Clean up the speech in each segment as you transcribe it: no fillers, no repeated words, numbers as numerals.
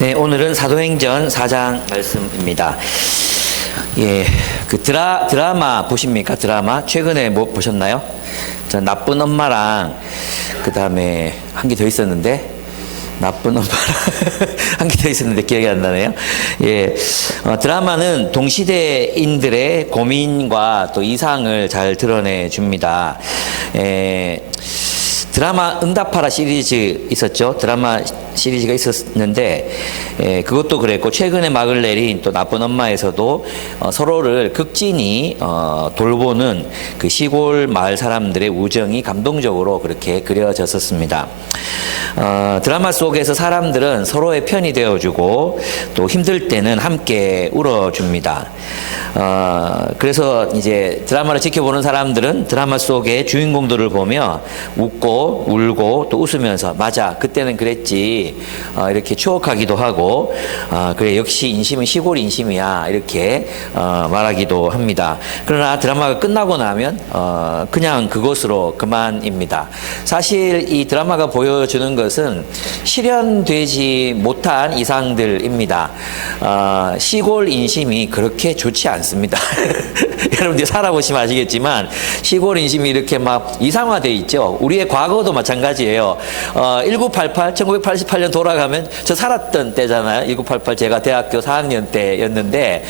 네, 오늘은 사도행전 4장 말씀입니다. 예, 그 드라마 보십니까? 드라마 최근에 뭐 보셨나요? 저 나쁜 엄마랑 그 다음에 한 개 더 있었는데 나쁜 엄마랑 한 개 더 있었는데 기억이 안 나네요. 예, 드라마는 동시대인들의 고민과 또 이상을 잘 드러내 줍니다. 드라마 응답하라 시리즈 있었죠. 드라마 시리즈가 있었는데 그것도 그랬고 최근에 막을 내린 또 나쁜 엄마에서도 서로를 극진히 돌보는 그 시골 마을 사람들의 우정이 감동적으로 그렇게 그려졌었습니다. 드라마 속에서 사람들은 서로의 편이 되어주고 또 힘들 때는 함께 울어줍니다. 그래서 이제 드라마를 지켜보는 사람들은 드라마 속의 주인공들을 보며 웃고 울고 또 웃으면서 맞아 그때는 그랬지 이렇게 추억하기도 하고 그래 역시 인심은 시골 인심이야 이렇게 말하기도 합니다. 그러나 드라마가 끝나고 나면 그냥 그것으로 그만입니다. 사실 이 드라마가 보여주는 것은 실현되지 못한 이상들입니다. 시골 인심이 그렇게 좋지 않습니다. 여러분들이 살아보시면 아시겠지만 시골 인심이 이렇게 막 이상화되어 있죠. 우리의 과거도 마찬가지예요. 1988 돌아가면 저 살았던 때잖아요. 1988 제가 대학교 4학년 때였는데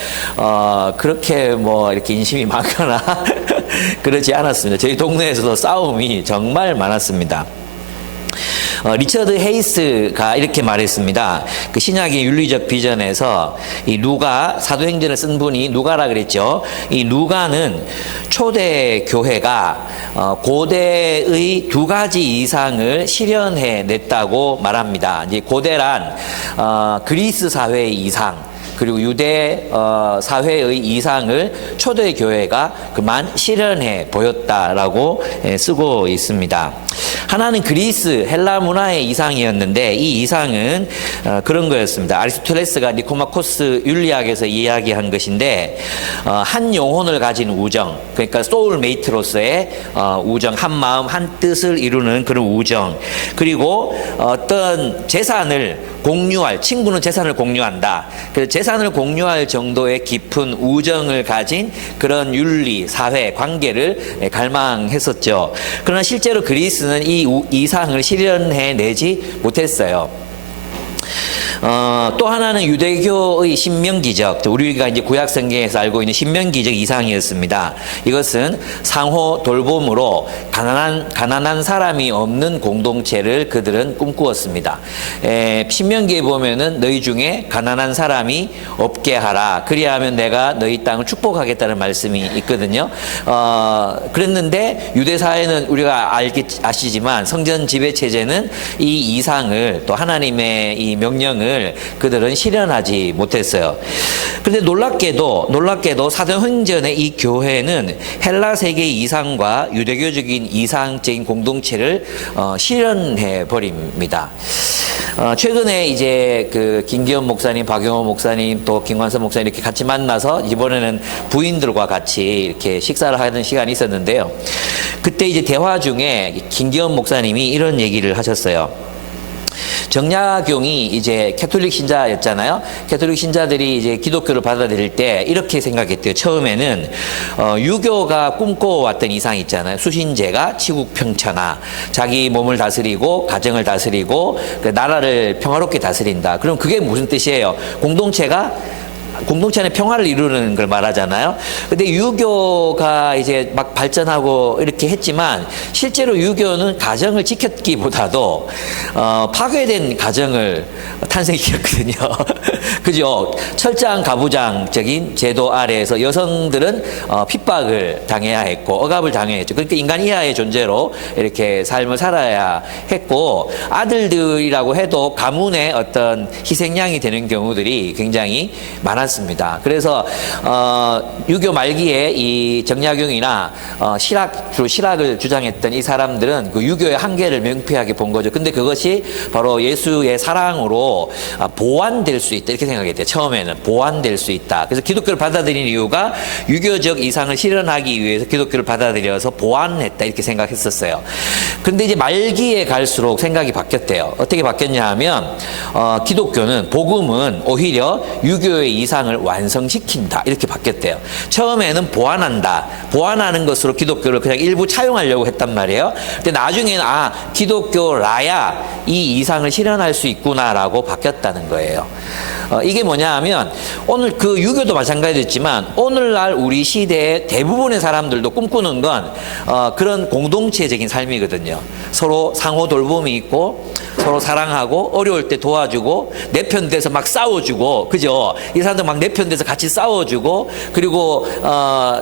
그렇게 뭐 이렇게 인심이 많거나 그러지 않았습니다. 저희 동네에서도 싸움이 정말 많았습니다. 리처드 헤이스가 이렇게 말했습니다. 그 신약의 윤리적 비전에서 이 누가 사도행전을 쓴 분이 누가라 그랬죠. 이 누가는 초대 교회가 고대의 두 가지 이상을 실현해 냈다고 말합니다. 이제 고대란 그리스 사회의 이상 그리고 유대 사회의 이상을 초대 교회가 그만 실현해 보였다라고 쓰고 있습니다. 하나는 그리스 헬라 문화의 이상이었는데 이 이상은 그런 거였습니다. 아리스토텔레스가 니코마코스 윤리학에서 이야기한 것인데 한 영혼을 가진 우정, 그러니까 소울메이트로서의 우정, 한 마음 한 뜻을 이루는 그런 우정, 그리고 어떤 재산을 공유할, 친구는 재산을 공유한다. 그래서 재산을 공유할 정도의 깊은 우정을 가진 그런 윤리, 사회, 관계를 갈망했었죠. 그러나 실제로 그리스는 이 이상을 실현해내지 못했어요. 또 하나는 유대교의 신명기적, 우리가 이제 구약 성경에서 알고 있는 신명기적 이상이었습니다. 이것은 상호 돌봄으로 가난한 사람이 없는 공동체를 그들은 꿈꾸었습니다. 신명기에 보면은 너희 중에 가난한 사람이 없게 하라. 그리하면 내가 너희 땅을 축복하겠다는 말씀이 있거든요. 그랬는데 유대 사회는 우리가 아시지만 성전 지배 체제는 이 이상을 또 하나님의 이 명령을 그들은 실현하지 못했어요. 그런데 놀랍게도 사도행전의 이 교회는 헬라 세계의 이상과 유대교적인 이상적인 공동체를 실현해 버립니다. 최근에 이제 그 김기현 목사님, 박용호 목사님, 또 김관선 목사님 이렇게 같이 만나서 이번에는 부인들과 같이 이렇게 식사를 하는 시간이 있었는데요. 그때 이제 대화 중에 김기현 목사님이 이런 얘기를 하셨어요. 정약용이 이제 캐톨릭 신자였잖아요. 캐톨릭 신자들이 이제 기독교를 받아들일 때 이렇게 생각했대요. 처음에는 유교가 꿈꿔왔던 이상 있잖아요. 수신제가 치국평천하, 자기 몸을 다스리고 가정을 다스리고 그 나라를 평화롭게 다스린다. 그럼 그게 무슨 뜻이에요? 공동체 안에 평화를 이루는 걸 말하잖아요. 근데 유교가 이제 막 발전하고 이렇게 했지만 실제로 유교는 가정을 지켰기보다도 파괴된 가정을 탄생시켰거든요. 그죠? 철장 가부장적인 제도 아래에서 여성들은 핍박을 당해야 했고 억압을 당해야 했죠. 그러니까 인간 이하의 존재로 이렇게 삶을 살아야 했고 아들들이라고 해도 가문의 어떤 희생양이 되는 경우들이 굉장히 많았습니다. 않았습니다. 그래서 유교 말기에 이 정약용이나 주로 실학을 주장했던 이 사람들은 그 유교의 한계를 명쾌하게 본 거죠. 근데 그것이 바로 예수의 사랑으로 보완될 수 있다 이렇게 생각했대요. 처음에는 보완될 수 있다. 그래서 기독교를 받아들인 이유가 유교적 이상을 실현하기 위해서 기독교를 받아들여서 보완했다 이렇게 생각했었어요. 근데 이제 말기에 갈수록 생각이 바뀌었대요. 어떻게 바뀌었냐 하면 기독교는 복음은 오히려 유교의 이상을 완성시킨다 이렇게 바뀌었대요. 처음에는 보완한다. 보완하는 것으로 기독교를 그냥 일부 차용하려고 했단 말이에요. 근데 나중에는 기독교라야 이 이상을 실현할 수 있구나라고 바뀌었다는 거예요. 이게 뭐냐 하면 오늘 그 유교도 마찬가지였지만 오늘날 우리 시대의 대부분의 사람들도 꿈꾸는 건 그런 공동체적인 삶이거든요. 서로 상호 돌봄이 있고 서로 사랑하고 어려울 때 도와주고 내 편 돼서 막 싸워주고 그죠? 이 사람들 막 내 편 돼서 같이 싸워주고 그리고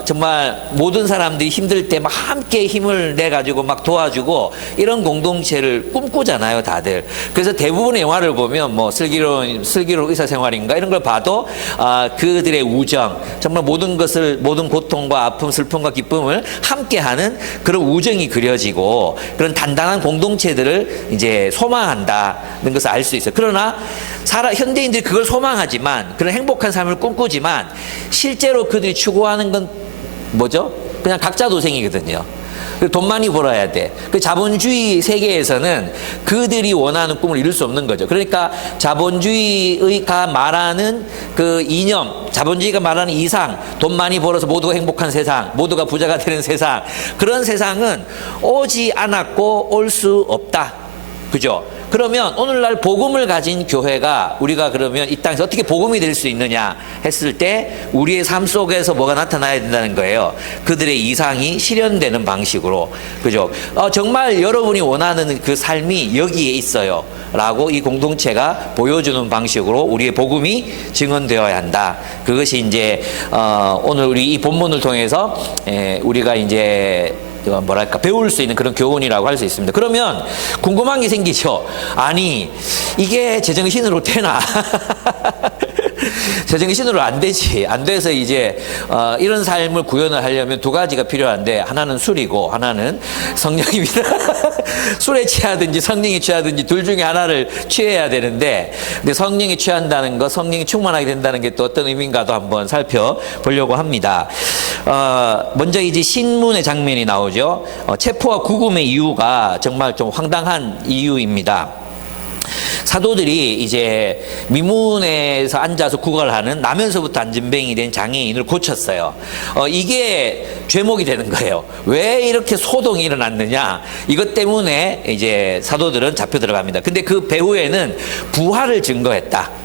정말 모든 사람들이 힘들 때 막 함께 힘을 내 가지고 막 도와주고 이런 공동체를 꿈꾸잖아요, 다들. 그래서 대부분의 영화를 보면 뭐 슬기로운 의사생활인가 이런 걸 봐도 그들의 우정, 정말 모든 고통과 아픔, 슬픔과 기쁨을 함께하는 그런 우정이 그려지고 그런 단단한 공동체들을 이제 소망한다는 것을 알 수 있어요. 그러나 현대인들이 그걸 소망하지만 그런 행복한 삶을 꿈꾸지만 실제로 그들이 추구하는 건 뭐죠? 그냥 각자 도생이거든요. 돈 많이 벌어야 돼. 그 자본주의 세계에서는 그들이 원하는 꿈을 이룰 수 없는 거죠. 그러니까 자본주의가 말하는 그 이념, 자본주의가 말하는 이상, 돈 많이 벌어서 모두가 행복한 세상, 모두가 부자가 되는 세상, 그런 세상은 오지 않았고 올 수 없다. 그죠? 그러면 오늘날 복음을 가진 교회가 우리가 그러면 이 땅에서 어떻게 복음이 될 수 있느냐 했을 때 우리의 삶 속에서 뭐가 나타나야 된다는 거예요. 그들의 이상이 실현되는 방식으로. 그죠? 정말 여러분이 원하는 그 삶이 여기에 있어요. 라고 이 공동체가 보여주는 방식으로 우리의 복음이 증언되어야 한다. 그것이 이제 오늘 우리 이 본문을 통해서 우리가 이제 배울 수 있는 그런 교훈이라고 할 수 있습니다. 그러면 궁금한 게 생기죠. 아니, 이게 제정신으로 되나? 제정신으로 안 되지. 안 돼서 이제 이런 삶을 구현을 하려면 두 가지가 필요한데 하나는 술이고 하나는 성령입니다. 술에 취하든지 성령이 취하든지 둘 중에 하나를 취해야 되는데 근데 성령이 취한다는 거, 성령이 충만하게 된다는 게 또 어떤 의미인가도 한번 살펴보려고 합니다. 먼저 이제 신문의 장면이 나오죠. 체포와 구금의 이유가 정말 좀 황당한 이유입니다. 사도들이 이제 미문에서 앉아서 구걸하는 나면서부터 안진뱅이 된 장애인을 고쳤어요. 이게 죄목이 되는 거예요. 왜 이렇게 소동이 일어났느냐? 이것 때문에 이제 사도들은 잡혀 들어갑니다. 근데 그 배후에는 부활을 증거했다.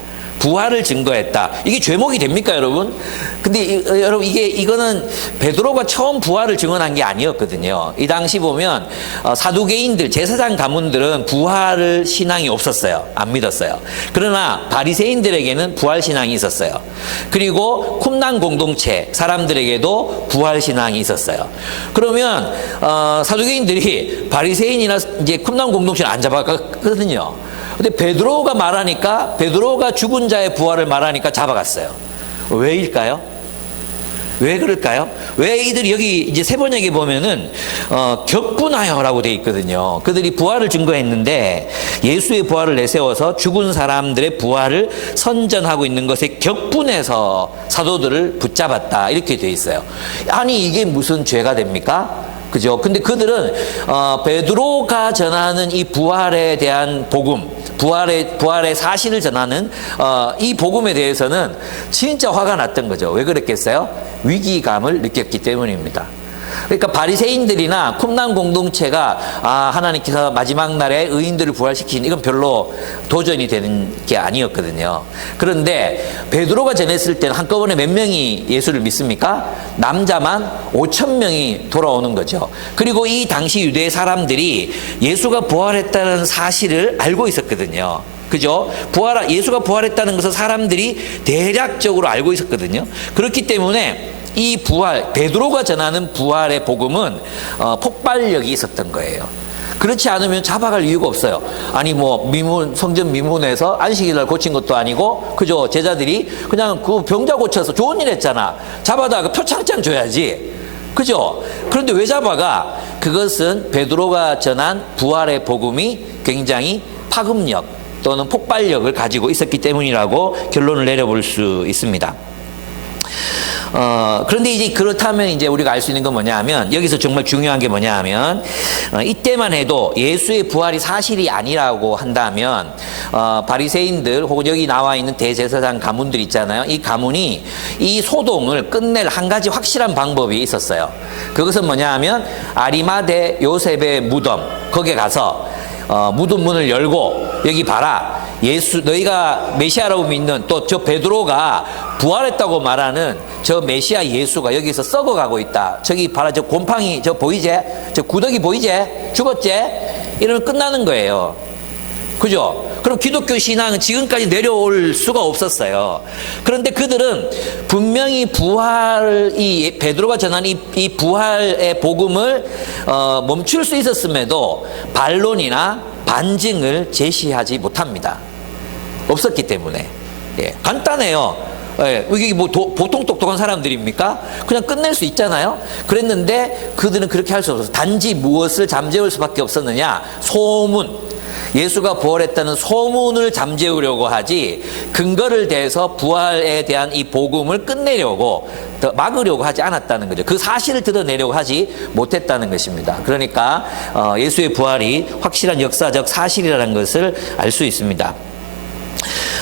이게 죄목이 됩니까, 여러분? 근데 여러분 이거는 베드로가 처음 부활을 증언한 게 아니었거든요. 이 당시 보면 사두개인들, 제사장 가문들은 부활을 신앙이 없었어요. 안 믿었어요. 그러나 바리새인들에게는 부활 신앙이 있었어요. 그리고 쿰난 공동체 사람들에게도 부활 신앙이 있었어요. 그러면 사두개인들이 바리새인이나 이제 쿰난 공동체를 안 잡아갔거든요. 근데 베드로가 말하니까, 베드로가 죽은 자의 부활을 말하니까 잡아갔어요. 왜일까요? 왜 그럴까요? 왜 이들이 여기 이제 세번역에 보면은 격분하여라고 돼 있거든요. 그들이 부활을 증거했는데 예수의 부활을 내세워서 죽은 사람들의 부활을 선전하고 있는 것에 격분해서 사도들을 붙잡았다 이렇게 돼 있어요. 아니 이게 무슨 죄가 됩니까? 그죠? 근데 그들은 베드로가 전하는 이 부활에 대한 복음, 부활의 사실을 전하는 이 복음에 대해서는 진짜 화가 났던 거죠. 왜 그랬겠어요? 위기감을 느꼈기 때문입니다. 그러니까 바리새인들이나 쿰난 공동체가 하나님께서 마지막 날에 의인들을 부활시킨 이건 별로 도전이 되는 게 아니었거든요. 그런데 베드로가 전했을 때는 한꺼번에 몇 명이 예수를 믿습니까? 남자만 5,000명이 돌아오는 거죠. 그리고 이 당시 유대 사람들이 예수가 부활했다는 사실을 알고 있었거든요. 그죠? 예수가 부활했다는 것을 사람들이 대략적으로 알고 있었거든요. 그렇기 때문에 이 베드로가 전하는 부활의 복음은 폭발력이 있었던 거예요. 그렇지 않으면 잡아갈 이유가 없어요. 아니 뭐 성전 미문에서 안식일날 고친 것도 아니고 그죠? 제자들이 그냥 그 병자 고쳐서 좋은 일 했잖아. 잡아다가 표창장 줘야지. 그죠? 그런데 왜 잡아가? 그것은 베드로가 전한 부활의 복음이 굉장히 파급력 또는 폭발력을 가지고 있었기 때문이라고 결론을 내려볼 수 있습니다. 그런데 이제 그렇다면 이제 우리가 알 수 있는 건 뭐냐 하면, 여기서 정말 중요한 게 뭐냐 하면, 이때만 해도 예수의 부활이 사실이 아니라고 한다면, 바리새인들 혹은 여기 나와 있는 대제사장 가문들 있잖아요. 이 가문이 이 소동을 끝낼 한 가지 확실한 방법이 있었어요. 그것은 뭐냐 하면, 아리마대 요셉의 무덤, 거기에 가서 무덤 문을 열고, 여기 봐라. 예수, 너희가 메시아라고 믿는 또 저 베드로가 부활했다고 말하는 저 메시아 예수가 여기서 썩어가고 있다. 저기 봐라. 저 곰팡이 저 보이지? 저 구더기 보이지? 죽었지? 이러면 끝나는 거예요. 그죠? 그럼 기독교 신앙은 지금까지 내려올 수가 없었어요. 그런데 그들은 분명히 이 베드로가 전한 이 부활의 복음을 멈출 수 있었음에도 반론이나 반증을 제시하지 못합니다. 없었기 때문에. 예, 간단해요. 예, 이게 뭐 보통 똑똑한 사람들입니까? 그냥 끝낼 수 있잖아요. 그랬는데 그들은 그렇게 할 수 없어서 단지 무엇을 잠재울 수밖에 없었느냐? 소문. 예수가 부활했다는 소문을 잠재우려고 하지 근거를 대서 부활에 대한 이 복음을 끝내려고 막으려고 하지 않았다는 거죠. 그 사실을 드러내려고 하지 못했다는 것입니다. 그러니까 예수의 부활이 확실한 역사적 사실이라는 것을 알 수 있습니다.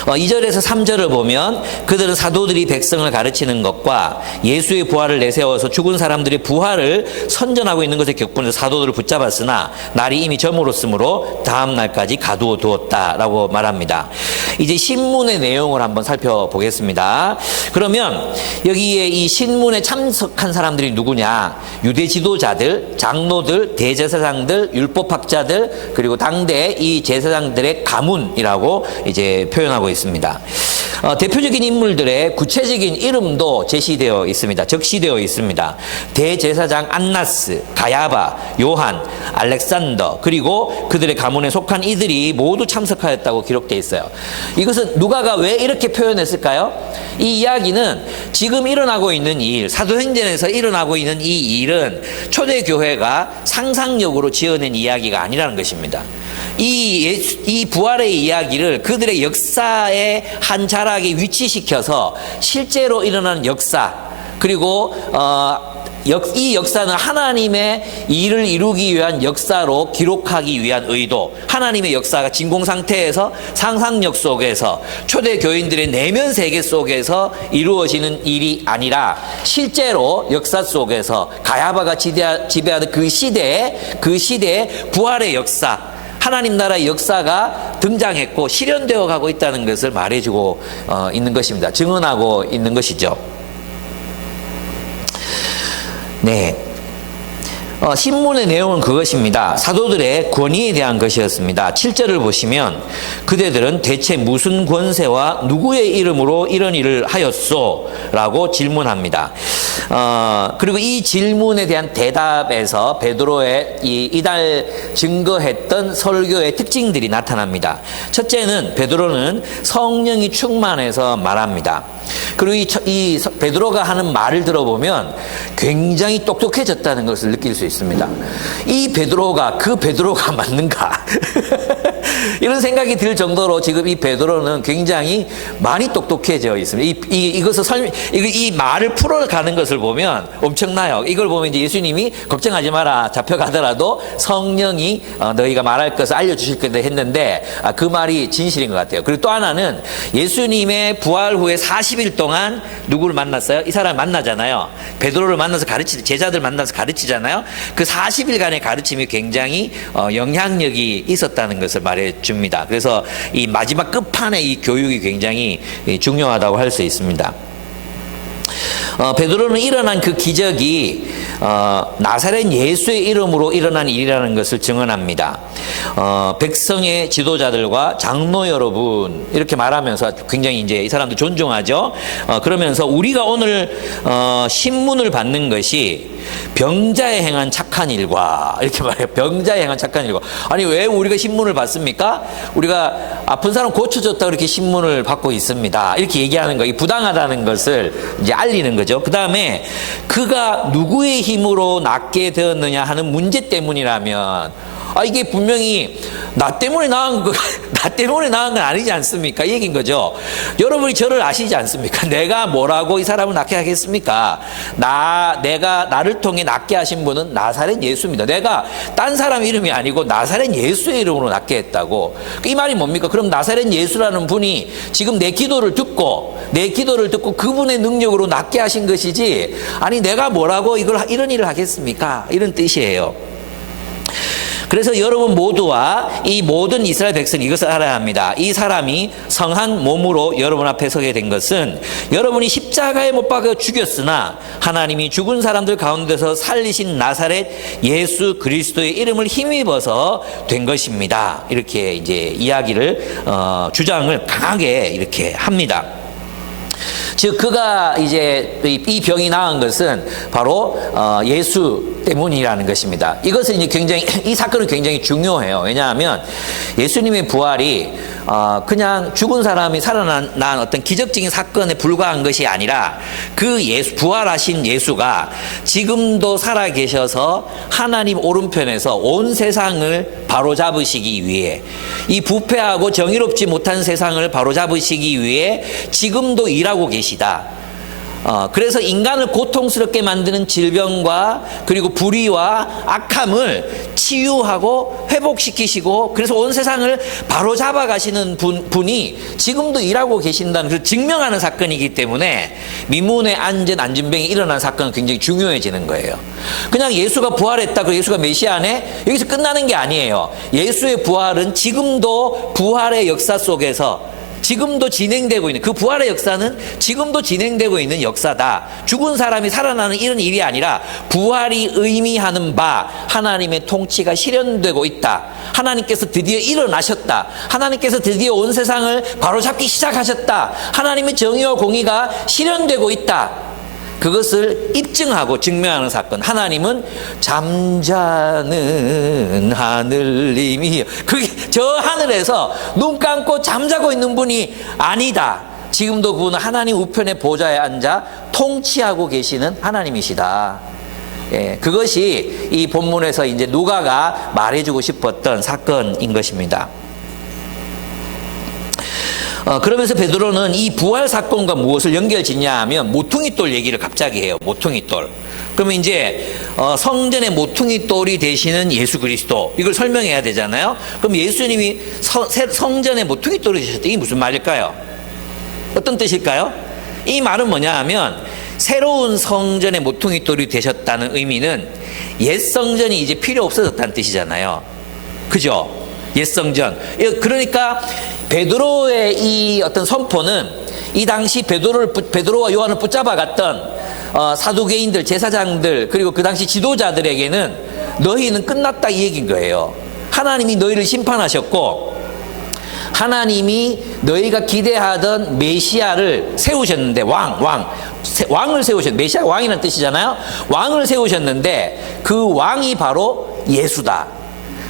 2절에서 3절을 보면 그들은 사도들이 백성을 가르치는 것과 예수의 부활을 내세워서 죽은 사람들의 부활을 선전하고 있는 것에 격분해서 사도들을 붙잡았으나 날이 이미 저물었으므로 다음 날까지 가두어 두었다라고 말합니다. 이제 신문의 내용을 한번 살펴보겠습니다. 그러면 여기에 이 신문에 참석한 사람들이 누구냐? 유대 지도자들, 장로들, 대제사장들, 율법학자들, 그리고 당대 이 제사장들의 가문이라고 이제 표현하고 있습니다. 대표적인 인물들의 구체적인 이름도 제시되어 있습니다. 적시되어 있습니다. 대제사장 안나스, 가야바, 요한, 알렉산더, 그리고 그들의 가문에 속한 이들이 모두 참석하였다고 기록되어 있어요. 이것은 누가가 왜 이렇게 표현했을까요? 이 이야기는 지금 일어나고 있는 일, 사도행전에서 일어나고 있는 이 일은 초대교회가 상상력으로 지어낸 이야기가 아니라는 것입니다. 이 부활의 이야기를 그들의 역사의 한 자락에 위치시켜서 실제로 일어나는 역사, 그리고 이 역사는 하나님의 일을 이루기 위한 역사로 기록하기 위한 의도, 하나님의 역사가 진공 상태에서 상상력 속에서 초대 교인들의 내면 세계 속에서 이루어지는 일이 아니라 실제로 역사 속에서 가야바가 지배하는 그 시대의 부활의 역사, 하나님 나라의 역사가 등장했고 실현되어 가고 있다는 것을 말해주고 있는 것입니다. 증언하고 있는 것이죠. 네. 신문의 내용은 그것입니다. 사도들의 권위에 대한 것이었습니다. 7절을 보시면 그대들은 대체 무슨 권세와 누구의 이름으로 이런 일을 하였소? 라고 질문합니다. 그리고 이 질문에 대한 대답에서 베드로의 이달 증거했던 설교의 특징들이 나타납니다. 첫째는 베드로는 성령이 충만해서 말합니다. 그리고 이 베드로가 하는 말을 들어보면 굉장히 똑똑해졌다는 것을 느낄 수 있습니다. 이 베드로가 그 베드로가 맞는가? 이런 생각이 들 정도로 지금 이 베드로는 굉장히 많이 똑똑해져 있습니다. 이 말을 풀어가는 것을 보면 엄청나요. 이걸 보면 이제 예수님이 걱정하지 마라, 잡혀가더라도 성령이 너희가 말할 것을 알려주실 거다 했는데 그 말이 진실인 것 같아요. 그리고 또 하나는 예수님의 부활 후에 40일 동안 누구를 만났어요? 이 사람을 만나잖아요. 베드로를 만나서 제자들 만나서 가르치잖아요. 그 40일간의 가르침이 굉장히 영향력이 있었다는 것을 말해줍니다. 그래서 이 마지막 끝판의 이 교육이 굉장히 중요하다고 할 수 있습니다. 베드로는 일어난 그 기적이 나사렛 예수의 이름으로 일어난 일이라는 것을 증언합니다. 백성의 지도자들과 장로 여러분 이렇게 말하면서 굉장히 이제 이 사람들 존중하죠. 그러면서 우리가 오늘 신문을 받는 것이 병자에 행한 착한 일과 이렇게 말해요. 병자에 행한 착한 일과. 아니 왜 우리가 신문을 받습니까? 우리가 아픈 사람 고쳐줬다 그렇게 신문을 받고 있습니다. 이렇게 얘기하는 거, 이 부당하다는 것을 이제 알리는 거죠. 그 다음에 그가 누구의 힘으로 낫게 되었느냐 하는 문제 때문이라면 이게 분명히 나 때문에 나은 건 아니지 않습니까? 이 얘기인 거죠. 여러분이 저를 아시지 않습니까? 내가 뭐라고 이 사람을 낫게 하겠습니까? 나를 통해 낫게 하신 분은 나사렛 예수입니다. 내가 딴 사람 이름이 아니고 나사렛 예수의 이름으로 낫게 했다고. 이 말이 뭡니까? 그럼 나사렛 예수라는 분이 지금 내 기도를 듣고 그분의 능력으로 낫게 하신 것이지, 아니 내가 뭐라고 이런 일을 하겠습니까? 이런 뜻이에요. 그래서 여러분 모두와 이 모든 이스라엘 백성이 이것을 알아야 합니다. 이 사람이 성한 몸으로 여러분 앞에 서게 된 것은 여러분이 십자가에 못 박아 죽였으나 하나님이 죽은 사람들 가운데서 살리신 나사렛 예수 그리스도의 이름을 힘입어서 된 것입니다. 이렇게 이제 이야기를 주장을 강하게 이렇게 합니다. 즉 그가 이제 이 병이 나은 것은 바로 예수 때문이라는 것입니다. 이것은 이제 굉장히, 이 사건은 굉장히 중요해요. 왜냐하면 예수님의 부활이 그냥 죽은 사람이 살아난 어떤 기적적인 사건에 불과한 것이 아니라 그 부활하신 예수가 지금도 살아계셔서 하나님 오른편에서 온 세상을 바로잡으시기 위해, 이 부패하고 정의롭지 못한 세상을 바로잡으시기 위해 지금도 일하고 계시다. 그래서 인간을 고통스럽게 만드는 질병과 그리고 불의와 악함을 치유하고 회복시키시고 그래서 온 세상을 바로잡아 가시는 분이 지금도 일하고 계신다는 그 증명하는 사건이기 때문에 미문의 안전병이 일어난 사건은 굉장히 중요해지는 거예요. 그냥 예수가 부활했다, 그리고 예수가 메시아네, 여기서 끝나는 게 아니에요. 예수의 부활은 지금도 부활의 역사 속에서 지금도 진행되고 있는, 그 부활의 역사는 지금도 진행되고 있는 역사다. 죽은 사람이 살아나는 이런 일이 아니라 부활이 의미하는 바 하나님의 통치가 실현되고 있다. 하나님께서 드디어 일어나셨다. 하나님께서 드디어 온 세상을 바로잡기 시작하셨다. 하나님의 정의와 공의가 실현되고 있다. 그것을 입증하고 증명하는 사건. 하나님은 잠자는 하늘님이, 그게 저 하늘에서 눈 감고 잠자고 있는 분이 아니다. 지금도 그분은 하나님 우편의 보좌에 앉아 통치하고 계시는 하나님이시다. 예, 그것이 이 본문에서 이제 누가가 말해주고 싶었던 사건인 것입니다. 그러면서 베드로는 이 부활 사건과 무엇을 연결짓냐 하면 모퉁이돌 얘기를 갑자기 해요. 모퉁이돌. 그러면 이제 성전의 모퉁이돌이 되시는 예수 그리스도, 이걸 설명해야 되잖아요. 그럼 예수님이 성전의 모퉁이돌이 되셨다. 이게 무슨 말일까요? 어떤 뜻일까요? 이 말은 뭐냐 하면 새로운 성전의 모퉁이돌이 되셨다는 의미는 옛 성전이 이제 필요 없어졌다는 뜻이잖아요. 그죠? 옛 성전. 그러니까 베드로의 이 어떤 선포는 이 당시 베드로와 요한을 붙잡아갔던 사두개인들, 제사장들, 그리고 그 당시 지도자들에게는 너희는 끝났다 이 얘기인 거예요. 하나님이 너희를 심판하셨고 하나님이 너희가 기대하던 메시아를 세우셨는데, 왕을 세우셨는데, 메시아가 왕이라는 뜻이잖아요. 왕을 세우셨는데 그 왕이 바로 예수다.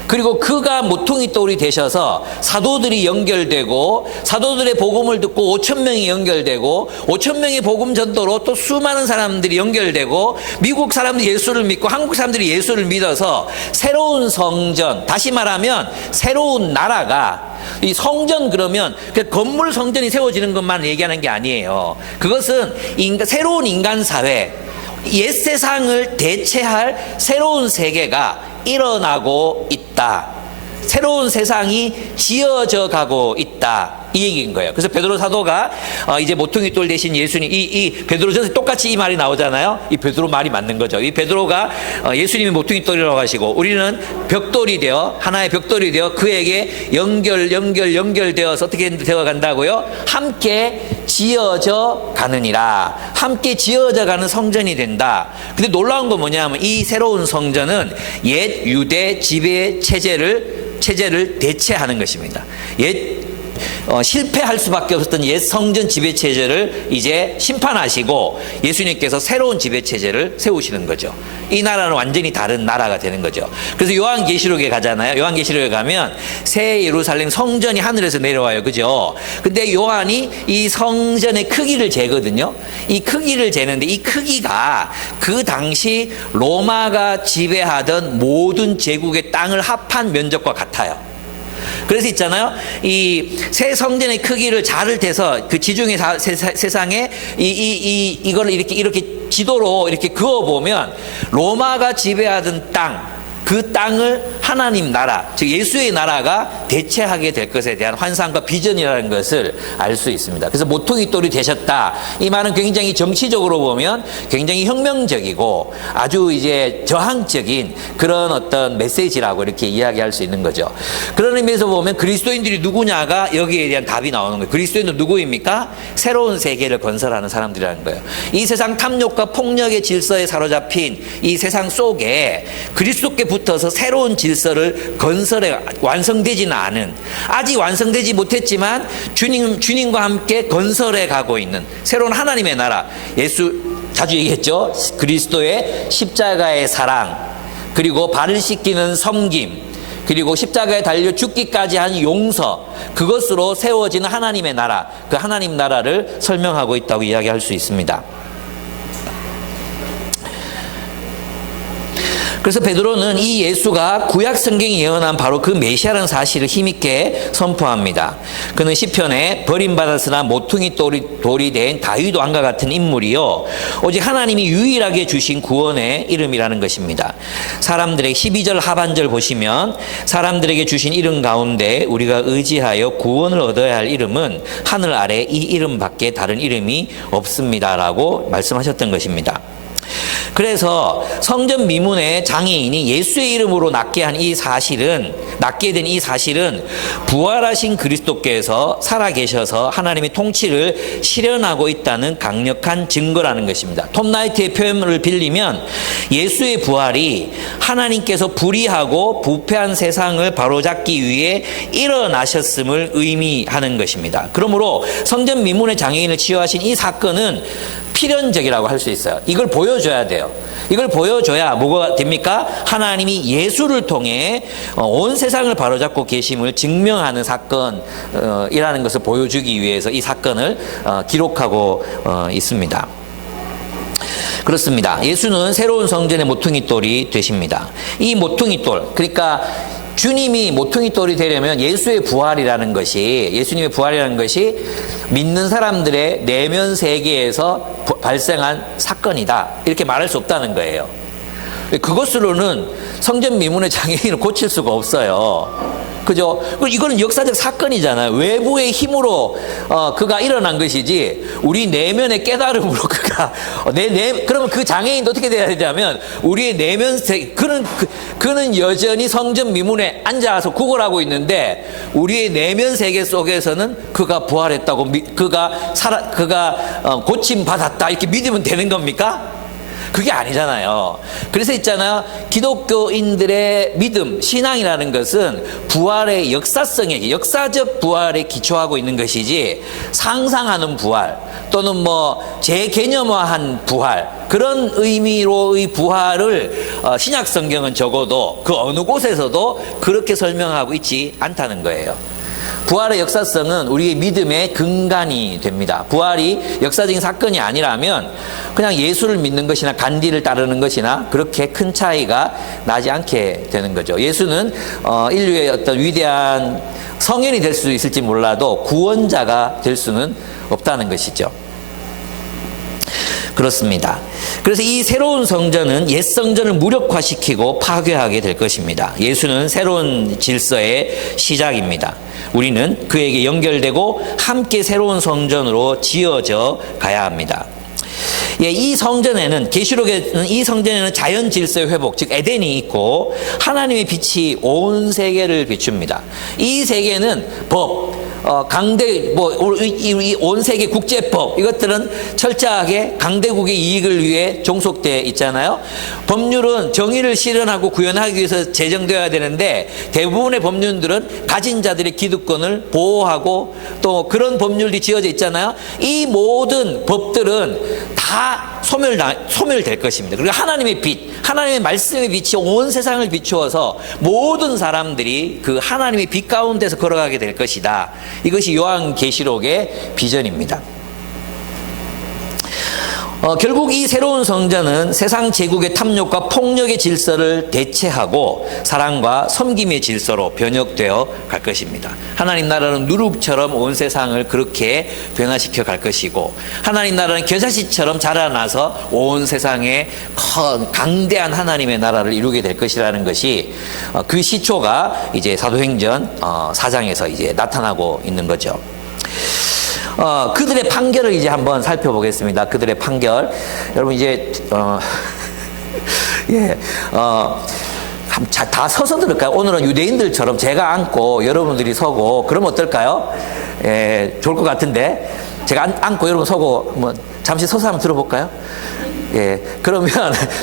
그리고 그가 모퉁이돌이 되셔서 사도들이 연결되고 사도들의 복음을 듣고 5,000명이 연결되고 5,000명의 복음 전도로 또 수많은 사람들이 연결되고 미국 사람들이 예수를 믿고 한국 사람들이 예수를 믿어서 새로운 성전, 다시 말하면 새로운 나라가, 이 성전 그러면 건물 성전이 세워지는 것만 얘기하는 게 아니에요. 그것은 새로운 인간 사회, 옛 세상을 대체할 새로운 세계가 일어나고 있다. 새로운 세상이 지어져 가고 있다. 이 얘기인 거예요. 그래서 베드로 사도가 이제 모퉁이돌 대신 예수님, 이 베드로전서 똑같이 이 말이 나오잖아요. 이 베드로 말이 맞는 거죠. 이 베드로가 예수님이 모퉁이돌이라고 하시고 우리는 벽돌이 되어, 하나의 벽돌이 되어 그에게 연결되어서 어떻게 되어 간다고요? 함께 지어져 가느니라. 함께 지어져 가는 성전이 된다. 근데 놀라운 건 뭐냐면 이 새로운 성전은 옛 유대 지배 체제를 대체하는 것입니다. 옛 실패할 수밖에 없었던 옛 성전 지배체제를 이제 심판하시고 예수님께서 새로운 지배체제를 세우시는 거죠. 이 나라는 완전히 다른 나라가 되는 거죠. 그래서 요한계시록에 가잖아요. 요한계시록에 가면 새 예루살렘 성전이 하늘에서 내려와요. 그죠? 근데 요한이 이 성전의 크기를 재거든요. 이 크기를 재는데 이 크기가 그 당시 로마가 지배하던 모든 제국의 땅을 합한 면적과 같아요. 그래서 있잖아요. 이 새 성전의 크기를 자를 대서 그 지중해 세상에 이걸 이렇게 지도로 이렇게 그어 보면 로마가 지배하던 땅, 그 땅을 하나님 나라, 즉 예수의 나라가 대체하게 될 것에 대한 환상과 비전이라는 것을 알 수 있습니다. 그래서 모퉁이 돌이 되셨다. 이 말은 굉장히 정치적으로 보면 굉장히 혁명적이고 아주 이제 저항적인 그런 어떤 메시지라고 이렇게 이야기할 수 있는 거죠. 그런 의미에서 보면 그리스도인들이 누구냐가 여기에 대한 답이 나오는 거예요. 그리스도인은 누구입니까? 새로운 세계를 건설하는 사람들이라는 거예요. 이 세상 탐욕과 폭력의 질서에 사로잡힌 이 세상 속에 그리스도께 붙어서 새로운 질서를 건설해 완성되지는 않은, 아직 완성되지 못했지만 주님과 함께 건설해 가고 있는 새로운 하나님의 나라, 예수 자주 얘기했죠. 그리스도의 십자가의 사랑, 그리고 발을 씻기는 섬김, 그리고 십자가에 달려 죽기까지 한 용서, 그것으로 세워지는 하나님의 나라, 그 하나님 나라를 설명하고 있다고 이야기할 수 있습니다. 그래서 베드로는 이 예수가 구약 성경이 예언한 바로 그 메시아라는 사실을 힘있게 선포합니다. 그는 시편에 버림받았으나 모퉁이 돌이 된 다윗 왕과 같은 인물이요, 오직 하나님이 유일하게 주신 구원의 이름이라는 것입니다. 사람들의 12절 하반절 보시면 사람들에게 주신 이름 가운데 우리가 의지하여 구원을 얻어야 할 이름은 하늘 아래 이 이름밖에 다른 이름이 없습니다라고 말씀하셨던 것입니다. 그래서 성전 미문의 장애인이 예수의 이름으로 낫게 된 이 사실은 부활하신 그리스도께서 살아계셔서 하나님의 통치를 실현하고 있다는 강력한 증거라는 것입니다. 톰 나이트의 표현을 빌리면 예수의 부활이 하나님께서 불의하고 부패한 세상을 바로잡기 위해 일어나셨음을 의미하는 것입니다. 그러므로 성전 미문의 장애인을 치유하신 이 사건은 필연적이라고 할 수 있어요. 이걸 보여줘야 돼요. 이걸 보여줘야 뭐가 됩니까? 하나님이 예수를 통해 온 세상을 바로잡고 계심을 증명하는 사건이라는 것을 보여주기 위해서 이 사건을 기록하고 있습니다. 그렇습니다. 예수는 새로운 성전의 모퉁이돌이 되십니다. 이 모퉁이돌, 그러니까 주님이 모퉁이돌이 되려면 예수님의 부활이라는 것이 믿는 사람들의 내면 세계에서 발생한 사건이다, 이렇게 말할 수 없다는 거예요. 그것으로는 성전 미문의 장애인을 고칠 수가 없어요. 그죠? 이거는 역사적 사건이잖아요. 외부의 힘으로 그가 일어난 것이지 우리 내면의 깨달음으로 그가 그러면 그 장애인도 어떻게 돼야 되냐면 우리의 내면 세계, 그는 여전히 성전 미문에 앉아서 구걸하고 있는데 우리의 내면 세계 속에서는 그가 부활했다고, 그가 고침 받았다, 이렇게 믿으면 되는 겁니까? 그게 아니잖아요. 그래서 있잖아요. 기독교인들의 믿음, 신앙이라는 것은 부활의 역사적 부활에 기초하고 있는 것이지 상상하는 부활 또는 재개념화한 부활, 그런 의미로의 부활을 신약 성경은 적어도 그 어느 곳에서도 그렇게 설명하고 있지 않다는 거예요. 부활의 역사성은 우리의 믿음의 근간이 됩니다. 부활이 역사적인 사건이 아니라면 그냥 예수를 믿는 것이나 간디를 따르는 것이나 그렇게 큰 차이가 나지 않게 되는 거죠. 예수는 인류의 어떤 위대한 성현이 될 수 있을지 몰라도 구원자가 될 수는 없다는 것이죠. 그렇습니다. 그래서 이 새로운 성전은 옛 성전을 무력화시키고 파괴하게 될 것입니다. 예수는 새로운 질서의 시작입니다. 우리는 그에게 연결되고 함께 새로운 성전으로 지어져 가야 합니다. 이 성전에는, 계시록에는 이 성전에는 자연 질서의 회복, 즉 에덴이 있고 하나님의 빛이 온 세계를 비춥니다. 이 세계는 법, 강대 온 세계 국제법 이것들은 철저하게 강대국의 이익을 위해 종속돼 있잖아요. 법률은 정의를 실현하고 구현하기 위해서 제정되어야 되는데 대부분의 법률들은 가진 자들의 기득권을 보호하고 또 그런 법률이 지어져 있잖아요. 이 모든 법들은 다 소멸될 것입니다. 그리고 하나님의 빛, 하나님의 말씀의 빛이 온 세상을 비추어서 모든 사람들이 그 하나님의 빛 가운데서 걸어가게 될 것이다. 이것이 요한계시록의 비전입니다. 결국 이 새로운 성전은 세상 제국의 탐욕과 폭력의 질서를 대체하고 사랑과 섬김의 질서로 변혁되어 갈 것입니다. 하나님 나라는 누룩처럼 온 세상을 그렇게 변화시켜 갈 것이고 하나님 나라는 겨자씨처럼 자라나서 온 세상에 강대한 하나님의 나라를 이루게 될 것이라는 것이 그 시초가 이제 사도행전 4장에서 이제 나타나고 있는 거죠. 그들의 판결을 이제 한번 살펴보겠습니다. 그들의 판결. 여러분 이제 다 서서 들을까요? 오늘은 유대인들처럼 제가 앉고 여러분들이 서고 그러면 어떨까요? 예, 좋을 것 같은데 제가 앉고 여러분 서고 뭐 잠시 서서 한번 들어볼까요? 예, 그러면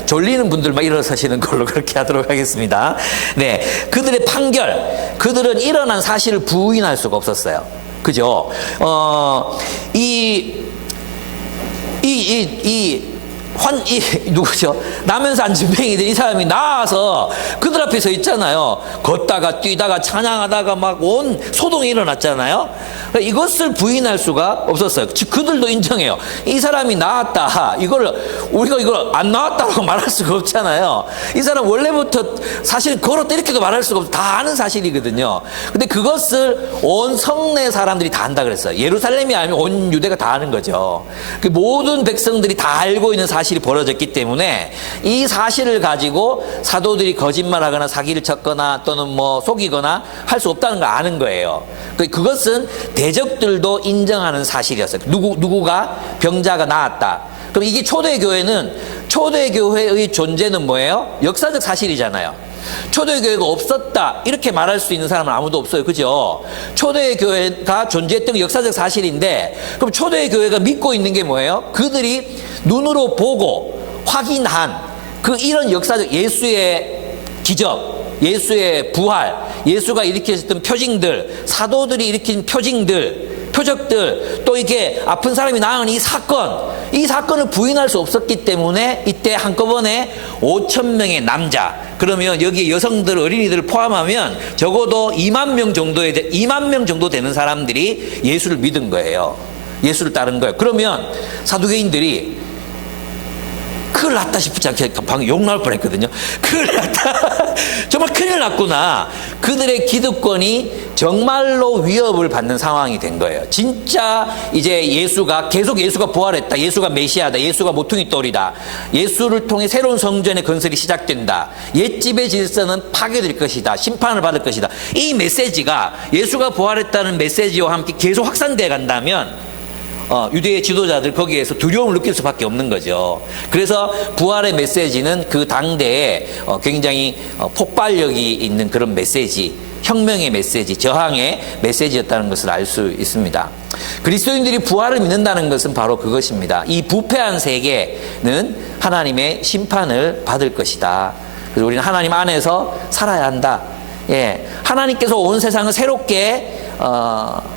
졸리는 분들만 일어서시는 걸로 그렇게 하도록 하겠습니다. 네, 그들의 판결. 그들은 일어난 사실을 부인할 수가 없었어요. 그죠? 누구죠? 나면서 안진뱅이들 이 사람이 나와서 그들 앞에 서 있잖아요. 걷다가 뛰다가 찬양하다가 막 온 소동이 일어났잖아요. 이것을 부인할 수가 없었어요. 즉 그들도 인정해요. 이 사람이 나왔다. 우리가 이걸 안 나왔다고 말할 수가 없잖아요. 이 사람 원래부터 사실 걸었다 이렇게도 말할 수가 없어. 다 아는 사실이거든요. 근데 그것을 온 성내 사람들이 다 안다 그랬어요. 예루살렘이 알면 온 유대가 다 아는 거죠. 그 모든 백성들이 다 알고 있는 사실이 벌어졌기 때문에 이 사실을 가지고 사도들이 거짓말하거나 사기를 쳤거나 또는 뭐 속이거나 할 수 없다는 걸 아는 거예요. 그것은 대적들도 인정하는 사실이었어요. 누구가 병자가 나았다. 그럼 이게 초대교회는 초대교회의 존재는 뭐예요? 역사적 사실이잖아요. 초대교회가 없었다 이렇게 말할 수 있는 사람은 아무도 없어요. 그죠? 초대교회가 존재했던 게 역사적 사실인데 그럼 초대교회가 믿고 있는 게 뭐예요? 그들이 눈으로 보고 확인한 이런 역사적 예수의 기적, 예수의 부활, 예수가 일으켰던 표징들, 사도들이 일으킨 표적들, 또 이렇게 아픈 사람이 나은 이 사건을 부인할 수 없었기 때문에 이때 한꺼번에 5,000명의 남자, 그러면 여기 여성들, 어린이들을 포함하면 적어도 2만 명 정도 되는 사람들이 예수를 믿은 거예요. 예수를 따른 거예요. 그러면 사두개인들이 큰일 났다 싶지 않게 방금 욕 나올 뻔했거든요. 큰일 났다. 정말 큰일 났구나. 그들의 기득권이 정말로 위협을 받는 상황이 된 거예요. 진짜 이제 예수가 부활했다. 예수가 메시아다. 예수가 모퉁이 돌이다. 예수를 통해 새로운 성전의 건설이 시작된다. 옛집의 질서는 파괴될 것이다. 심판을 받을 것이다. 이 메시지가 예수가 부활했다는 메시지와 함께 계속 확산돼 간다면 유대의 지도자들 거기에서 두려움을 느낄 수밖에 없는 거죠. 그래서 부활의 메시지는 그 당대에 굉장히 폭발력이 있는 그런 메시지, 혁명의 메시지, 저항의 메시지였다는 것을 알 수 있습니다. 그리스도인들이 부활을 믿는다는 것은 바로 그것입니다. 이 부패한 세계는 하나님의 심판을 받을 것이다. 그래서 우리는 하나님 안에서 살아야 한다. 예, 하나님께서 온 세상을 새롭게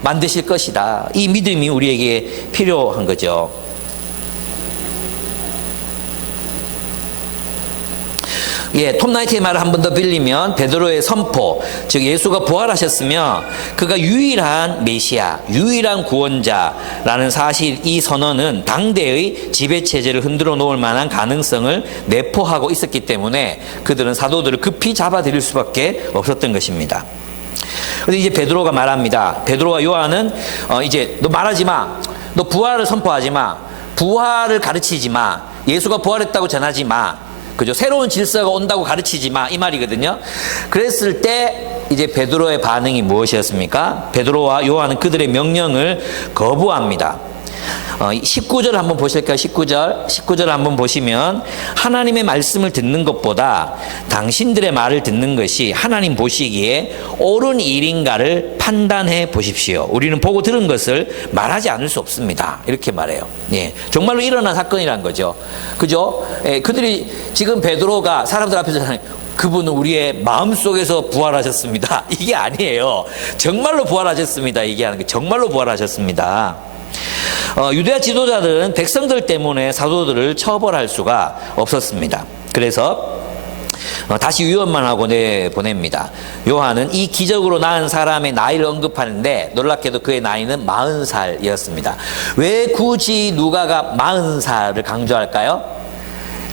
만드실 것이다. 이 믿음이 우리에게 필요한 거죠. 예, 톰 나이트의 말을 한 번 더 빌리면 베드로의 선포, 즉 예수가 부활하셨으며 그가 유일한 메시아, 유일한 구원자라는 사실, 이 선언은 당대의 지배체제를 흔들어 놓을 만한 가능성을 내포하고 있었기 때문에 그들은 사도들을 급히 잡아들일 수밖에 없었던 것입니다. 근데 이제 베드로가 말합니다. 베드로와 요한은 이제 너 말하지 마. 너 부활을 선포하지 마. 부활을 가르치지 마. 예수가 부활했다고 전하지 마. 그죠? 새로운 질서가 온다고 가르치지 마. 이 말이거든요. 그랬을 때 이제 베드로의 반응이 무엇이었습니까? 베드로와 요한은 그들의 명령을 거부합니다. 19절 한번 보실까요? 19절 한번 보시면 하나님의 말씀을 듣는 것보다 당신들의 말을 듣는 것이 하나님 보시기에 옳은 일인가를 판단해 보십시오. 우리는 보고 들은 것을 말하지 않을 수 없습니다. 이렇게 말해요. 예, 정말로 일어난 사건이란 거죠. 그죠? 예, 그들이 지금 베드로가 사람들 앞에서 그분은 우리의 마음속에서 부활하셨습니다. 이게 아니에요. 정말로 부활하셨습니다. 이게 하는 게 정말로 부활하셨습니다. 유대야 지도자들은 백성들 때문에 사도들을 처벌할 수가 없었습니다. 그래서 다시 위원만 하고 내보냅니다. 요한은 이 기적으로 낳은 사람의 나이를 언급하는데 놀랍게도 그의 나이는 40살이었습니다. 왜 굳이 누가가 40살을 강조할까요?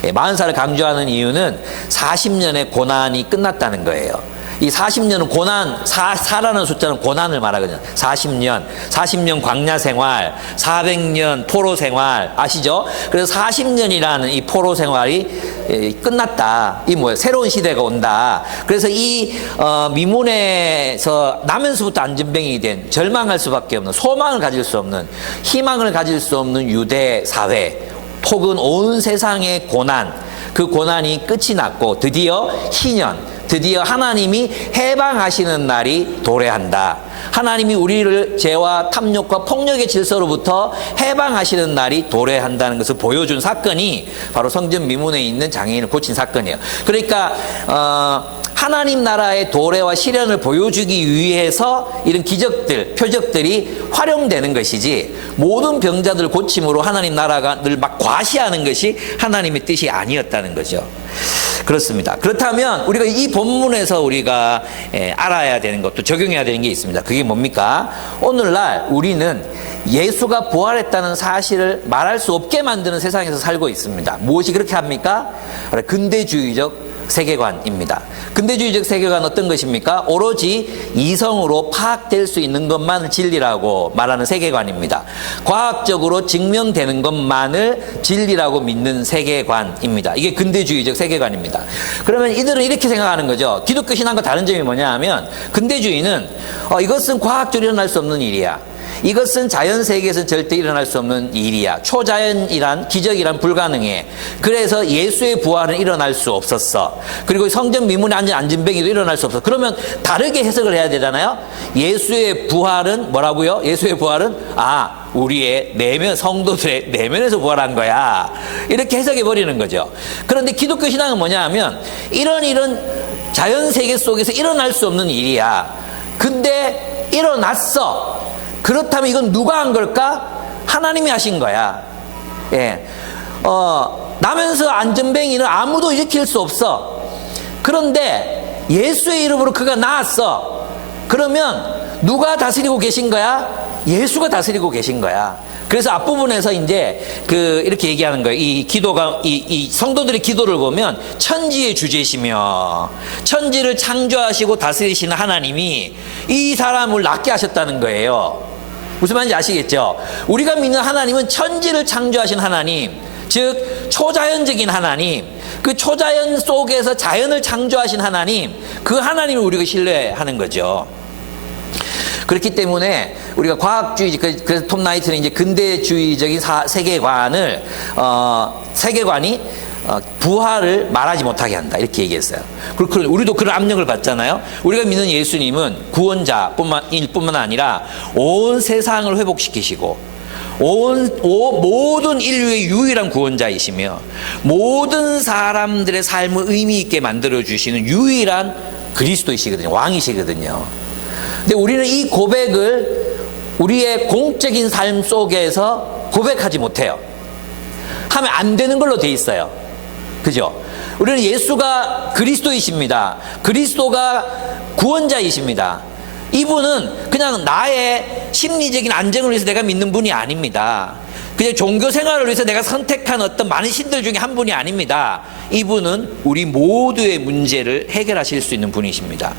40살을 강조하는 이유는 40년의 고난이 끝났다는 거예요. 이 40년은 고난, 4라는 숫자는 고난을 말하거든요. 40년 광야 생활, 400년 포로 생활, 아시죠? 그래서 40년이라는 이 포로 생활이 끝났다. 이 뭐예요? 새로운 시대가 온다. 그래서 이 미문에서 나면서부터 안전뱅이 된 절망할 수밖에 없는, 소망을 가질 수 없는, 희망을 가질 수 없는 유대 사회, 혹은 온 세상의 고난, 그 고난이 끝이 났고 드디어 희년, 드디어 하나님이 해방하시는 날이 도래한다. 하나님이 우리를 죄와 탐욕과 폭력의 질서로부터 해방하시는 날이 도래한다는 것을 보여준 사건이 바로 성전 미문에 있는 장애인을 고친 사건이에요. 그러니까 하나님 나라의 도래와 실현을 보여주기 위해서 이런 기적들, 표적들이 활용되는 것이지 모든 병자들 고침으로 하나님 나라가 늘 막 과시하는 것이 하나님의 뜻이 아니었다는 거죠. 그렇습니다. 그렇다면 우리가 이 본문에서 우리가 알아야 되는 것도 적용해야 되는 게 있습니다. 그게 뭡니까? 오늘날 우리는 예수가 부활했다는 사실을 말할 수 없게 만드는 세상에서 살고 있습니다. 무엇이 그렇게 합니까? 근대주의적 세계관입니다. 근대주의적 세계관 어떤 것입니까? 오로지 이성으로 파악될 수 있는 것만 진리라고 말하는 세계관입니다. 과학적으로 증명되는 것만을 진리라고 믿는 세계관입니다. 이게 근대주의적 세계관입니다. 그러면 이들은 이렇게 생각하는 거죠. 기독교 신앙과 다른 점이 뭐냐 하면 근대주의는 이것은 과학적으로 일어날 수 없는 일이야. 이것은 자연 세계에서 절대 일어날 수 없는 일이야. 초자연이란, 기적이란 불가능해. 그래서 예수의 부활은 일어날 수 없었어. 그리고 성전 미문에 앉은 안진뱅이도 일어날 수 없어. 그러면 다르게 해석을 해야 되잖아요. 예수의 부활은 뭐라고요? 예수의 부활은 우리의 내면, 성도들의 내면에서 부활한 거야. 이렇게 해석해 버리는 거죠. 그런데 기독교 신앙은 뭐냐 하면 이런 자연 세계 속에서 일어날 수 없는 일이야. 근데 일어났어. 그렇다면 이건 누가 한 걸까? 하나님이 하신 거야. 예. 나면서 안전뱅이는 아무도 일으킬 수 없어. 그런데 예수의 이름으로 그가 나았어. 그러면 누가 다스리고 계신 거야? 예수가 다스리고 계신 거야. 그래서 앞부분에서 이제 이렇게 얘기하는 거예요. 이 기도가, 이 성도들의 기도를 보면 천지의 주제시며 천지를 창조하시고 다스리시는 하나님이 이 사람을 낫게 하셨다는 거예요. 무슨 말인지 아시겠죠? 우리가 믿는 하나님은 천지를 창조하신 하나님, 즉 초자연적인 하나님, 그 초자연 속에서 자연을 창조하신 하나님, 그 하나님을 우리가 신뢰하는 거죠. 그렇기 때문에 우리가 과학주의, 그래서 톰 나이트는 이제 근대주의적인 세계관을 세계관이 부활을 말하지 못하게 한다, 이렇게 얘기했어요. 그리고 우리도 그런 압력을 받잖아요. 우리가 믿는 예수님은 구원자뿐만 아니라 온 세상을 회복시키시고 모든 인류의 유일한 구원자이시며 모든 사람들의 삶을 의미 있게 만들어주시는 유일한 그리스도이시거든요. 왕이시거든요. 근데 우리는 이 고백을 우리의 공적인 삶 속에서 고백하지 못해요. 하면 안 되는 걸로 돼 있어요. 그죠? 우리는 예수가 그리스도이십니다. 그리스도가 구원자이십니다. 이분은 그냥 나의 심리적인 안정을 위해서 내가 믿는 분이 아닙니다. 그냥 종교 생활을 위해서 내가 선택한 어떤 많은 신들 중에 한 분이 아닙니다. 이분은 우리 모두의 문제를 해결하실 수 있는 분이십니다.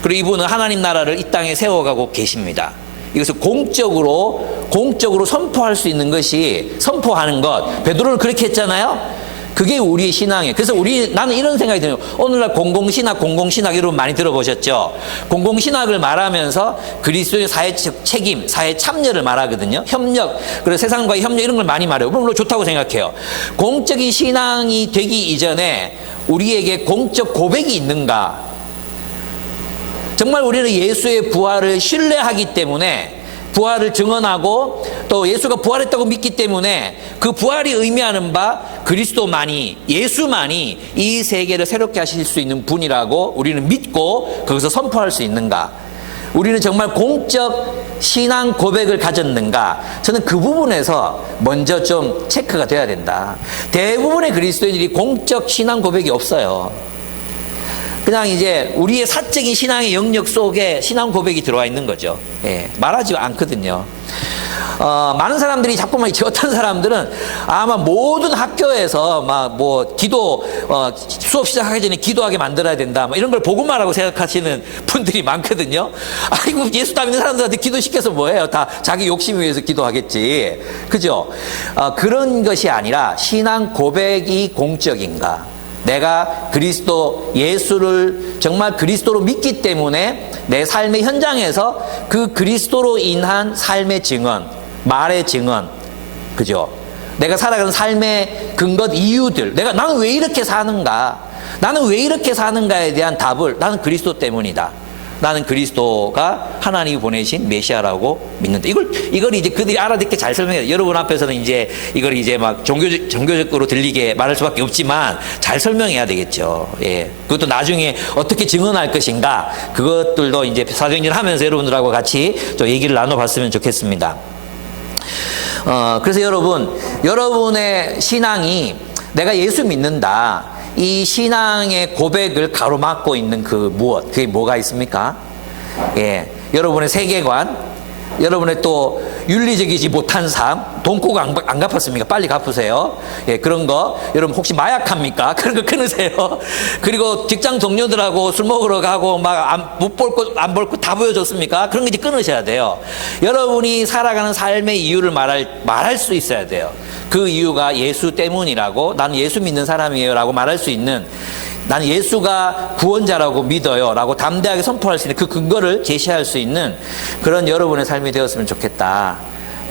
그리고 이분은 하나님 나라를 이 땅에 세워가고 계십니다. 이것을 공적으로 선포할 수 있는 것이, 선포하는 것, 베드로는 그렇게 했잖아요. 그게 우리의 신앙이에요. 그래서 나는 이런 생각이 들어요. 오늘날 공공신학 이런 많이 들어보셨죠? 공공신학을 말하면서 그리스도의 사회적 책임, 사회 참여를 말하거든요. 협력, 그리고 세상과의 협력 이런 걸 많이 말해요. 물론 좋다고 생각해요. 공적인 신앙이 되기 이전에 우리에게 공적 고백이 있는가? 정말 우리는 예수의 부활을 신뢰하기 때문에 부활을 증언하고 또 예수가 부활했다고 믿기 때문에 그 부활이 의미하는 바 그리스도만이, 예수만이 이 세계를 새롭게 하실 수 있는 분이라고 우리는 믿고 거기서 선포할 수 있는가? 우리는 정말 공적 신앙 고백을 가졌는가? 저는 그 부분에서 먼저 좀 체크가 돼야 된다. 대부분의 그리스도인들이 공적 신앙 고백이 없어요. 그냥 이제 우리의 사적인 신앙의 영역 속에 신앙 고백이 들어와 있는 거죠. 예, 말하지 않거든요. 많은 사람들이 자꾸만 어떤 사람들은 아마 모든 학교에서 막 뭐 기도 수업 시작하기 전에 기도하게 만들어야 된다 뭐 이런 걸 복음화라고 생각하시는 분들이 많거든요. 아이고 예수 다 믿는 사람들한테 기도시켜서 뭐해요? 다 자기 욕심 위해서 기도하겠지. 그죠? 그런 것이 아니라 신앙 고백이 공적인가? 내가 그리스도 예수를 정말 그리스도로 믿기 때문에 내 삶의 현장에서 그 그리스도로 인한 삶의 증언, 말의 증언, 그죠? 내가 살아가는 삶의 근거 이유들, 나는 왜 이렇게 사는가? 나는 왜 이렇게 사는가에 대한 답을 나는 그리스도 때문이다. 나는 그리스도가 하나님이 보내신 메시아라고 믿는다. 이걸 이제 그들이 알아듣게 잘 설명해요. 여러분 앞에서는 이걸 이제 막 종교적으로 들리게 말할 수밖에 없지만 잘 설명해야 되겠죠. 예. 그것도 나중에 어떻게 증언할 것인가. 그것들도 이제 사도행전 하면서 여러분들하고 같이 또 얘기를 나눠봤으면 좋겠습니다. 그래서 여러분의 신앙이 내가 예수 믿는다. 이 신앙의 고백을 가로막고 있는 그게 뭐가 있습니까? 예, 여러분의 세계관, 여러분의 또 윤리적이지 못한 삶, 돈 꼭 안 갚았습니까? 빨리 갚으세요. 예, 그런 거. 여러분 혹시 마약합니까? 그런 거 끊으세요. 그리고 직장 동료들하고 술 먹으러 가고 막 못 볼 거, 안 볼 거 다 보여줬습니까? 그런 거 이제 끊으셔야 돼요. 여러분이 살아가는 삶의 이유를 말할 수 있어야 돼요. 그 이유가 예수 때문이라고, 나는 예수 믿는 사람이에요 라고 말할 수 있는, 나는 예수가 구원자라고 믿어요 라고 담대하게 선포할 수 있는 그 근거를 제시할 수 있는 그런 여러분의 삶이 되었으면 좋겠다.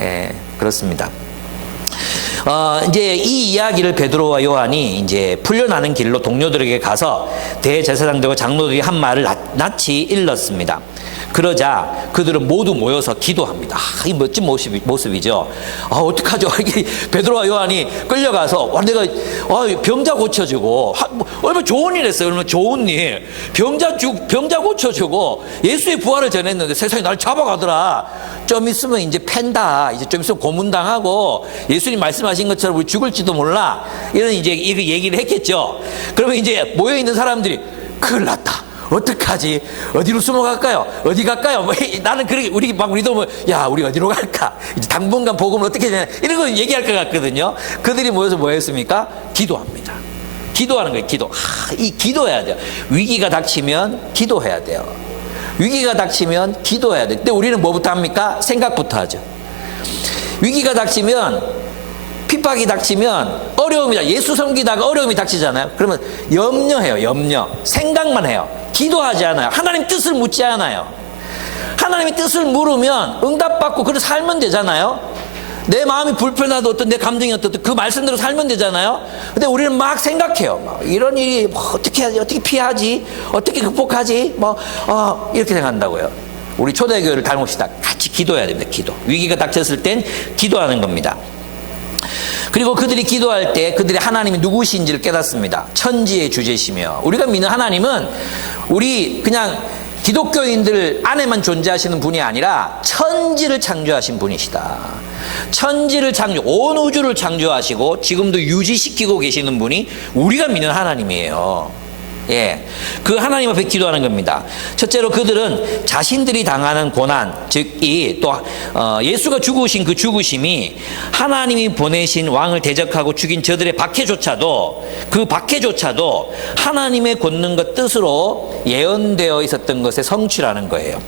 예, 그렇습니다. 이제 이 이야기를 베드로와 요한이 이제 풀려나는 길로 동료들에게 가서 대제사장들과 장로들이 한 말을 낱낱이 일렀습니다. 그러자 그들은 모두 모여서 기도합니다. 이 멋진 모습이죠. 어떡하죠? 베드로와 요한이 끌려가서 내가 병자 고쳐주고 얼마나 좋은 일 했어요. 얼마나 좋은 일. 병자 고쳐주고 예수의 부활을 전했는데 세상이 날 잡아가더라. 좀 있으면 이제 팬다. 이제 좀 있으면 고문당하고 예수님 말씀하신 것처럼 우리 죽을지도 몰라. 이런 이제 이거 얘기를 했겠죠. 그러면 이제 모여 있는 사람들이 큰일 났다. 어떡하지? 어디로 숨어갈까요? 어디 갈까요? 나는 우리도 우리 어디로 갈까? 이제 당분간 복음을 어떻게 되냐? 이런 거 얘기할 것 같거든요. 그들이 모여서 뭐 했습니까? 기도합니다. 기도하는 거예요, 기도. 기도해야 돼요. 위기가 닥치면 기도해야 돼요. 위기가 닥치면 기도해야 돼요. 근데 우리는 뭐부터 합니까? 생각부터 하죠. 위기가 닥치면, 핍박이 닥치면, 예수 섬기다가 어려움이 닥치잖아요. 그러면 염려. 생각만 해요. 기도하지 않아요. 하나님 뜻을 묻지 않아요. 하나님의 뜻을 물으면 응답받고 그렇게 살면 되잖아요. 내 마음이 불편하든 어떤 내 감정이 어떻든 그 말씀대로 살면 되잖아요. 근데 우리는 막 생각해요. 이런 일이 어떻게 하지? 어떻게 피하지? 어떻게 극복하지? 이렇게 생각한다고요. 우리 초대교회를 닮읍시다. 같이 기도해야 됩니다. 기도. 위기가 닥쳤을 땐 기도하는 겁니다. 그리고 그들이 기도할 때 그들이 하나님이 누구신지를 깨닫습니다. 천지의 주제시며, 우리가 믿는 하나님은 우리 그냥 기독교인들 안에만 존재하시는 분이 아니라 천지를 창조하신 분이시다. 천지를 온 우주를 창조하시고 지금도 유지시키고 계시는 분이 우리가 믿는 하나님이에요. 예, 그 하나님 앞에 기도하는 겁니다. 첫째로 그들은 자신들이 당하는 고난, 즉 예수가 죽으신 그 죽으심이 하나님이 보내신 왕을 대적하고 죽인 저들의 박해조차도 하나님의 권능과 뜻으로 예언되어 있었던 것의 성취라는 거예요.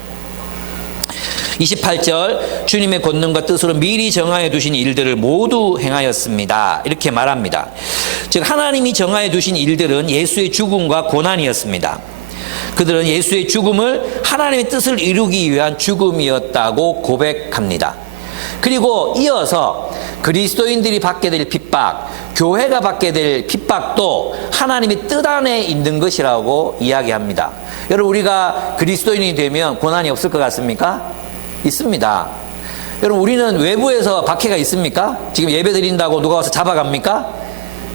28절 주님의 권능과 뜻으로 미리 정하여 두신 일들을 모두 행하였습니다. 이렇게 말합니다. 즉 하나님이 정하여 두신 일들은 예수의 죽음과 고난이었습니다. 그들은 예수의 죽음을 하나님의 뜻을 이루기 위한 죽음이었다고 고백합니다. 그리고 이어서 그리스도인들이 받게 될 핍박, 교회가 받게 될 핍박도 하나님의 뜻 안에 있는 것이라고 이야기합니다. 여러분, 우리가 그리스도인이 되면 고난이 없을 것 같습니까? 있습니다. 여러분, 우리는 외부에서 박해가 있습니까? 지금 예배 드린다고 누가 와서 잡아갑니까?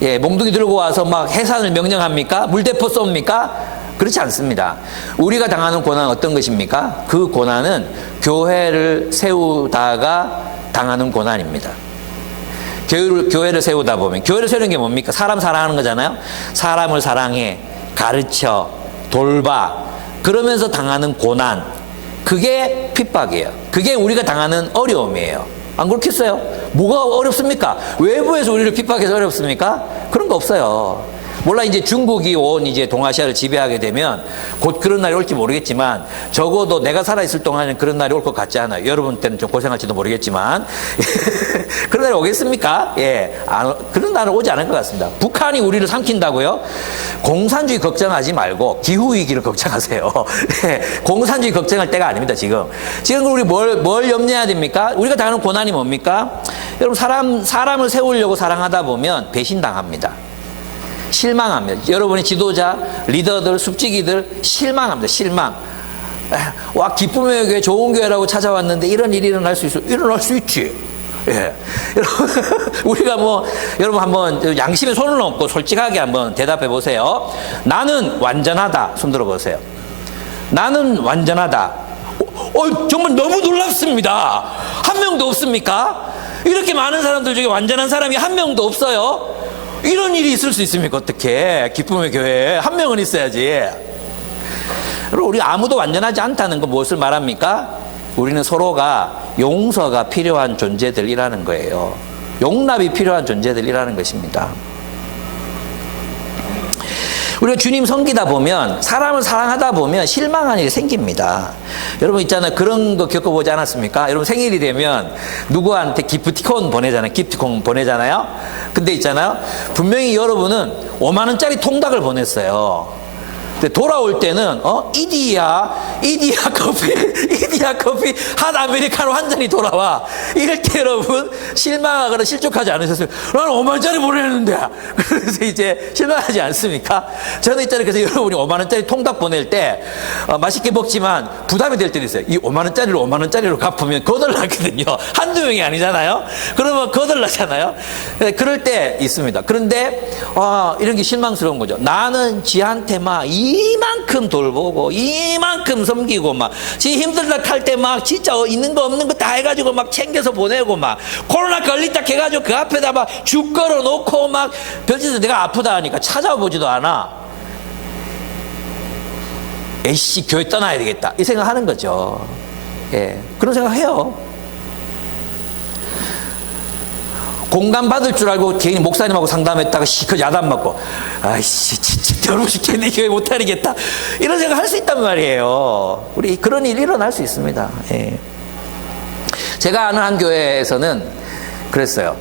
예, 몽둥이 들고 와서 막 해산을 명령합니까? 물대포 쏩니까? 그렇지 않습니다. 우리가 당하는 고난은 어떤 것입니까? 그 고난은 교회를 세우다가 당하는 고난입니다. 교회를 세우다 보면, 교회를 세우는 게 뭡니까? 사람 사랑하는 거잖아요. 사람을 사랑해, 가르쳐, 돌봐, 그러면서 당하는 고난, 그게 핍박이에요. 그게 우리가 당하는 어려움이에요. 안 그렇겠어요? 뭐가 어렵습니까? 외부에서 우리를 핍박해서 어렵습니까? 그런 거 없어요. 몰라, 이제 중국이 온 이제 동아시아를 지배하게 되면 곧 그런 날이 올지 모르겠지만, 적어도 내가 살아있을 동안은 그런 날이 올 것 같지 않아요. 여러분 때는 좀 고생할지도 모르겠지만 그런 날이 오겠습니까? 예, 그런 날은 오지 않을 것 같습니다. 북한이 우리를 삼킨다고요? 공산주의 걱정하지 말고 기후위기를 걱정하세요. 예, 공산주의 걱정할 때가 아닙니다. 지금 우리 뭘 염려해야 됩니까? 우리가 당하는 고난이 뭡니까? 여러분, 사람을 세우려고 사랑하다 보면 배신당합니다. 실망합니다. 여러분의 지도자, 리더들, 숙직이들 실망합니다. 실망. 와, 기쁨의 교회, 좋은 교회라고 찾아왔는데 이런 일이 일어날 수 있지. 예. 우리가 여러분 한번 양심에 손을 얹고 솔직하게 한번 대답해 보세요. 나는 완전하다. 손 들어 보세요. 나는 완전하다. 정말 너무 놀랍습니다. 한 명도 없습니까? 이렇게 많은 사람들 중에 완전한 사람이 한 명도 없어요. 이런 일이 있을 수 있습니까? 어떻게? 기쁨의 교회에 한 명은 있어야지. 우리 아무도 완전하지 않다는 건 무엇을 말합니까? 우리는 서로가 용서가 필요한 존재들이라는 거예요. 용납이 필요한 존재들이라는 것입니다. 우리가 주님 섬기다 보면, 사람을 사랑하다 보면 실망한 일이 생깁니다. 여러분 있잖아요. 그런 거 겪어보지 않았습니까? 여러분 생일이 되면 누구한테 기프티콘 보내잖아요. 근데 있잖아요. 분명히 여러분은 5만 원짜리 통닭을 보냈어요. 근데 돌아올 때는 이디야 커피 한 아메리카노 한 잔이 돌아와. 이럴 때 여러분 실망하거나 실족하지 않으셨어요? 나는 5만 원짜리 보냈는데. 그래서 이제 실망하지 않습니까? 저는 있잖아요. 그래서 여러분이 5만 원짜리 통닭 보낼 때 맛있게 먹지만 부담이 될 때도 있어요. 이 5만 원짜리로 갚으면 거덜나거든요. 한두 명이 아니잖아요. 그러면 거덜나잖아요. 그럴 때 있습니다. 그런데 이런 게 실망스러운 거죠. 나는 지한테 막 이만큼 돌보고 이만큼 섬기고 막 지 힘들다 할 때 막 진짜 있는 거 없는 거 다 해가지고 막 챙겨서 보내고 막 코로나 걸리다 해가지고 그 앞에다 막 죽 걸어 놓고 막 별짓에서 내가 아프다 하니까 찾아보지도 않아. 에이씨, 교회 떠나야 되겠다 이 생각하는 거죠. 예, 그런 생각해요. 공감받을 줄 알고 괜히 목사님하고 상담했다가 시커 야단 맞고, 아이씨 진짜 결혼시켰네, 교회 못 다니겠다, 이런 생각 할 수 있단 말이에요. 우리 그런 일이 일어날 수 있습니다. 예. 제가 아는 한 교회에서는 그랬어요.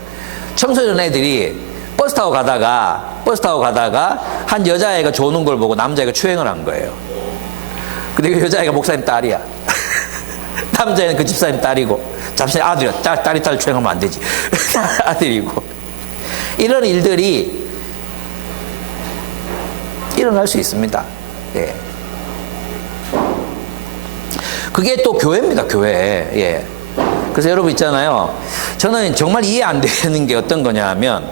청소년 애들이 버스 타고 가다가 한 여자애가 조는 걸 보고 남자애가 추행을 한 거예요. 근데 그 여자애가 목사님 딸이야. 남자애는 그 집사님 딸이고, 잠시 아들이야. 딸이 딸 추행하면 안 되지. 아들이고. 이런 일들이 일어날 수 있습니다. 예. 그게 또 교회입니다, 교회. 예. 그래서 여러분 있잖아요. 저는 정말 이해 안 되는 게 어떤 거냐 하면,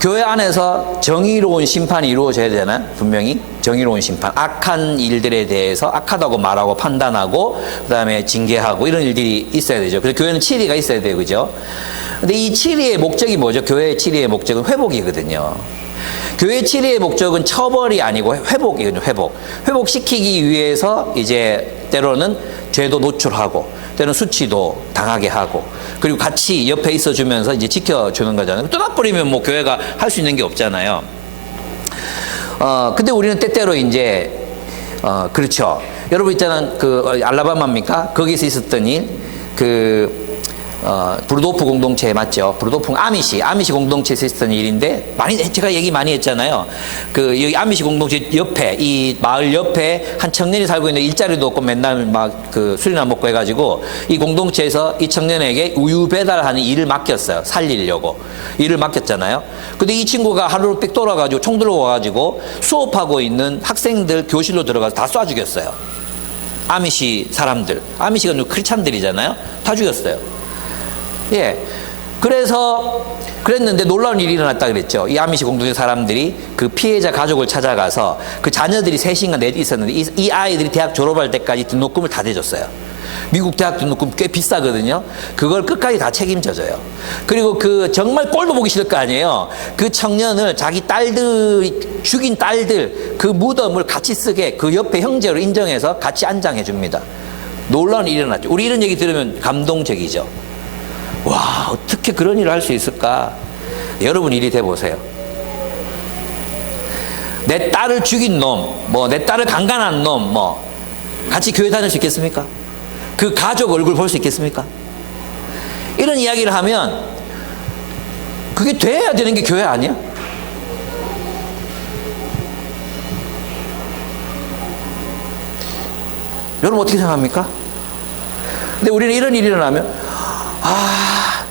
교회 안에서 정의로운 심판이 이루어져야 되잖아요. 분명히 정의로운 심판, 악한 일들에 대해서 악하다고 말하고 판단하고 그다음에 징계하고 이런 일들이 있어야 되죠. 그래서 교회는 치리가 있어야 되고, 그죠? 근데 이 치리의 목적이 뭐죠? 교회의 치리의 목적은 회복이거든요. 교회의 치리의 목적은 처벌이 아니고 회복이거든요. 회복시키기 위해서 이제 때로는 죄도 노출하고 때로는 수치도 당하게 하고, 그리고 같이 옆에 있어주면서 이제 지켜주는 거잖아요. 떠나버리면 뭐 교회가 할 수 있는 게 없잖아요. 근데 우리는 때때로 이제, 그렇죠. 여러분 있잖아, 알라바마입니까? 거기서 있었던 일, 브루도프 공동체 맞죠? 브루도프 아미시 공동체에서 있었던 일인데, 제가 얘기 많이 했잖아요. 여기 아미시 공동체 옆에, 이 마을 옆에 한 청년이 살고 있는데 일자리도 없고 맨날 술이나 먹고 해가지고, 이 공동체에서 이 청년에게 우유 배달하는 일을 맡겼어요. 살리려고. 일을 맡겼잖아요. 근데 이 친구가 하루를 삑 돌아가지고 총 들고 와가지고 수업하고 있는 학생들 교실로 들어가서 다 쏴 죽였어요. 아미시 사람들. 아미시가 크리스찬들이잖아요. 다 죽였어요. 예. 그랬는데 놀라운 일이 일어났다 그랬죠. 이 아미시 공동체 사람들이 그 피해자 가족을 찾아가서 그 자녀들이 셋인가 넷 있었는데 이 아이들이 대학 졸업할 때까지 등록금을 다 대줬어요. 미국 대학 등록금 꽤 비싸거든요. 그걸 끝까지 다 책임져줘요. 그리고 정말 꼴도 보기 싫을 거 아니에요. 그 청년을 자기 죽인 딸들 그 무덤을 같이 쓰게 그 옆에 형제로 인정해서 같이 안장해 줍니다. 놀라운 일이 일어났죠. 우리 이런 얘기 들으면 감동적이죠. 와, 어떻게 그런 일을 할 수 있을까? 여러분 일이 돼보세요. 내 딸을 죽인 놈, 내 딸을 강간한 놈, 같이 교회 다닐 수 있겠습니까? 그 가족 얼굴 볼 수 있겠습니까? 이런 이야기를 하면 그게 돼야 되는 게 교회 아니야? 여러분 어떻게 생각합니까? 근데 우리는 이런 일이 일어나면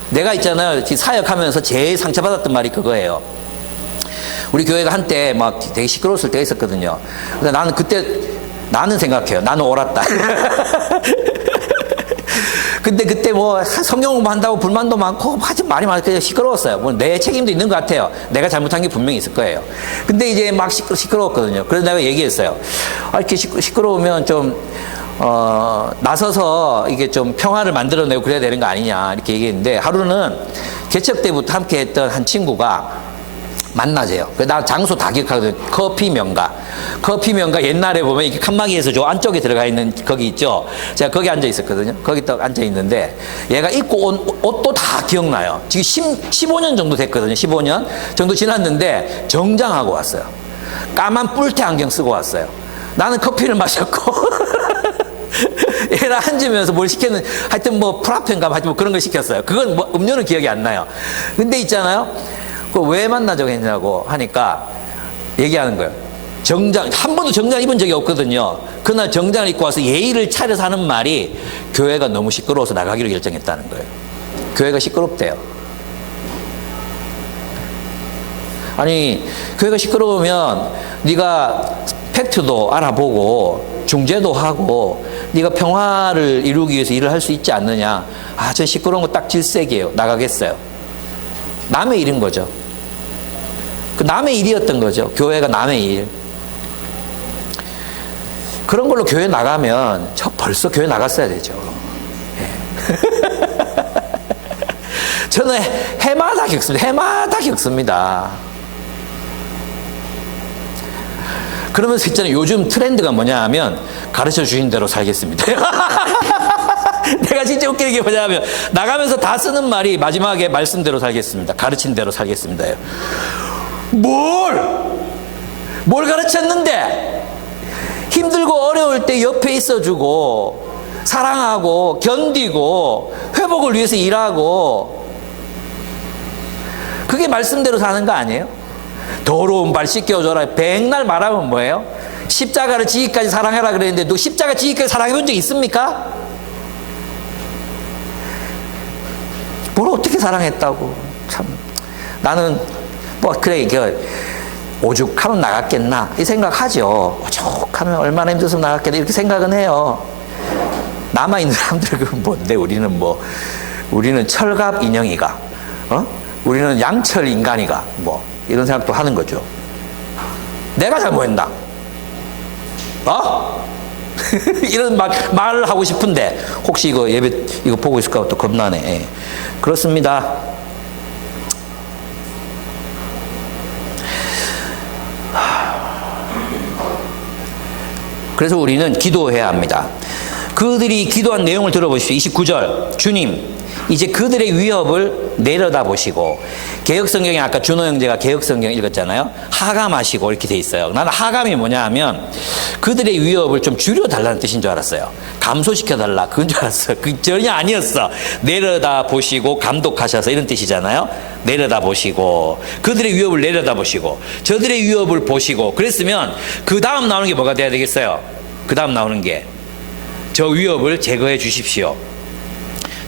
내가 있잖아요. 사역하면서 제일 상처받았던 말이 그거예요. 우리 교회가 한때 막 되게 시끄러웠을 때가 있었거든요. 근데 나는 생각해요. 나는 옳았다. 근데 그때 성경 공부한다고 불만도 많고 하여튼 말이 많고 시끄러웠어요. 내 책임도 있는 것 같아요. 내가 잘못한 게 분명히 있을 거예요. 근데 이제 막 시끄러웠거든요. 그래서 내가 얘기했어요. 이렇게 시끄러우면 좀 나서서 이게 좀 평화를 만들어내고 그래야 되는 거 아니냐 이렇게 얘기했는데, 하루는 개척 때부터 함께 했던 한 친구가 만나재요. 나 장소 다 기억하거든요. 커피 명가 옛날에 보면 이렇게 칸막이에서 저 안쪽에 들어가 있는 거기 있죠. 제가 거기 앉아 있었거든요. 거기 딱 앉아 있는데 얘가 입고 온 옷도 다 기억나요. 지금 15년 정도 됐거든요. 15년 정도 지났는데 정장하고 왔어요. 까만 뿔테 안경 쓰고 왔어요. 나는 커피를 마셨고 얘랑 앉으면서 뭘 시켰는, 하여튼 프라페인가 하여튼 그런 걸 시켰어요. 그건 음료는 기억이 안 나요. 근데 있잖아요. 왜 만나자고 했냐고 하니까 얘기하는 거예요. 한 번도 정장 입은 적이 없거든요. 그날 정장을 입고 와서 예의를 차려서 하는 말이 교회가 너무 시끄러워서 나가기로 결정했다는 거예요. 교회가 시끄럽대요. 아니, 교회가 시끄러우면 네가 팩트도 알아보고 중재도 하고 네가 평화를 이루기 위해서 일을 할 수 있지 않느냐. 저 시끄러운 거 딱 질색이에요. 나가겠어요. 남의 일인 거죠. 남의 일이었던 거죠. 교회가 남의 일. 그런 걸로 교회 나가면 저 벌써 교회 나갔어야 되죠. 저는 해마다 겪습니다. 그러면서 있잖아요. 요즘 트렌드가 뭐냐 하면 가르쳐 주신 대로 살겠습니다. 내가 진짜 웃기는 게 뭐냐 하면 나가면서 다 쓰는 말이 마지막에 말씀대로 살겠습니다. 가르친 대로 살겠습니다. 뭘 가르쳤는데? 힘들고 어려울 때 옆에 있어주고 사랑하고 견디고 회복을 위해서 일하고, 그게 말씀대로 사는 거 아니에요? 더러운 발 씻겨줘라. 백날 말하면 뭐예요? 십자가를 지기까지 사랑해라 그랬는데 너 십자가 지기까지 사랑해 본 적 있습니까? 뭘 어떻게 사랑했다고. 참 나는 그래 오죽하면 나갔겠나 이 생각하죠. 오죽하면 얼마나 힘들어서 나갔겠나 이렇게 생각은 해요. 남아있는 사람들은 뭔데? 우리는 철갑 인형이가 우리는 양철 인간이가 이런 생각도 하는 거죠. 내가 잘못했나? 이런 말을 하고 싶은데 혹시 이거 예배 이거 보고 있을까 또 겁나네. 그렇습니다. 그래서 우리는 기도해야 합니다. 그들이 기도한 내용을 들어보십시오. 29절. 주님, 이제 그들의 위협을 내려다보시고, 개혁성경에 아까 준호 형제가 개혁성경 읽었잖아요. 하감하시고 이렇게 돼 있어요. 나는 하감이 뭐냐 하면 그들의 위협을 좀 줄여달라는 뜻인 줄 알았어요. 감소시켜달라 그건 줄 알았어요. 그 전혀 아니었어. 내려다보시고 감독하셔서 이런 뜻이잖아요. 내려다보시고, 그들의 위협을 내려다보시고, 저들의 위협을 보시고. 그랬으면 그 다음 나오는 게 뭐가 돼야 되겠어요? 그 다음 나오는 게, 저 위협을 제거해 주십시오.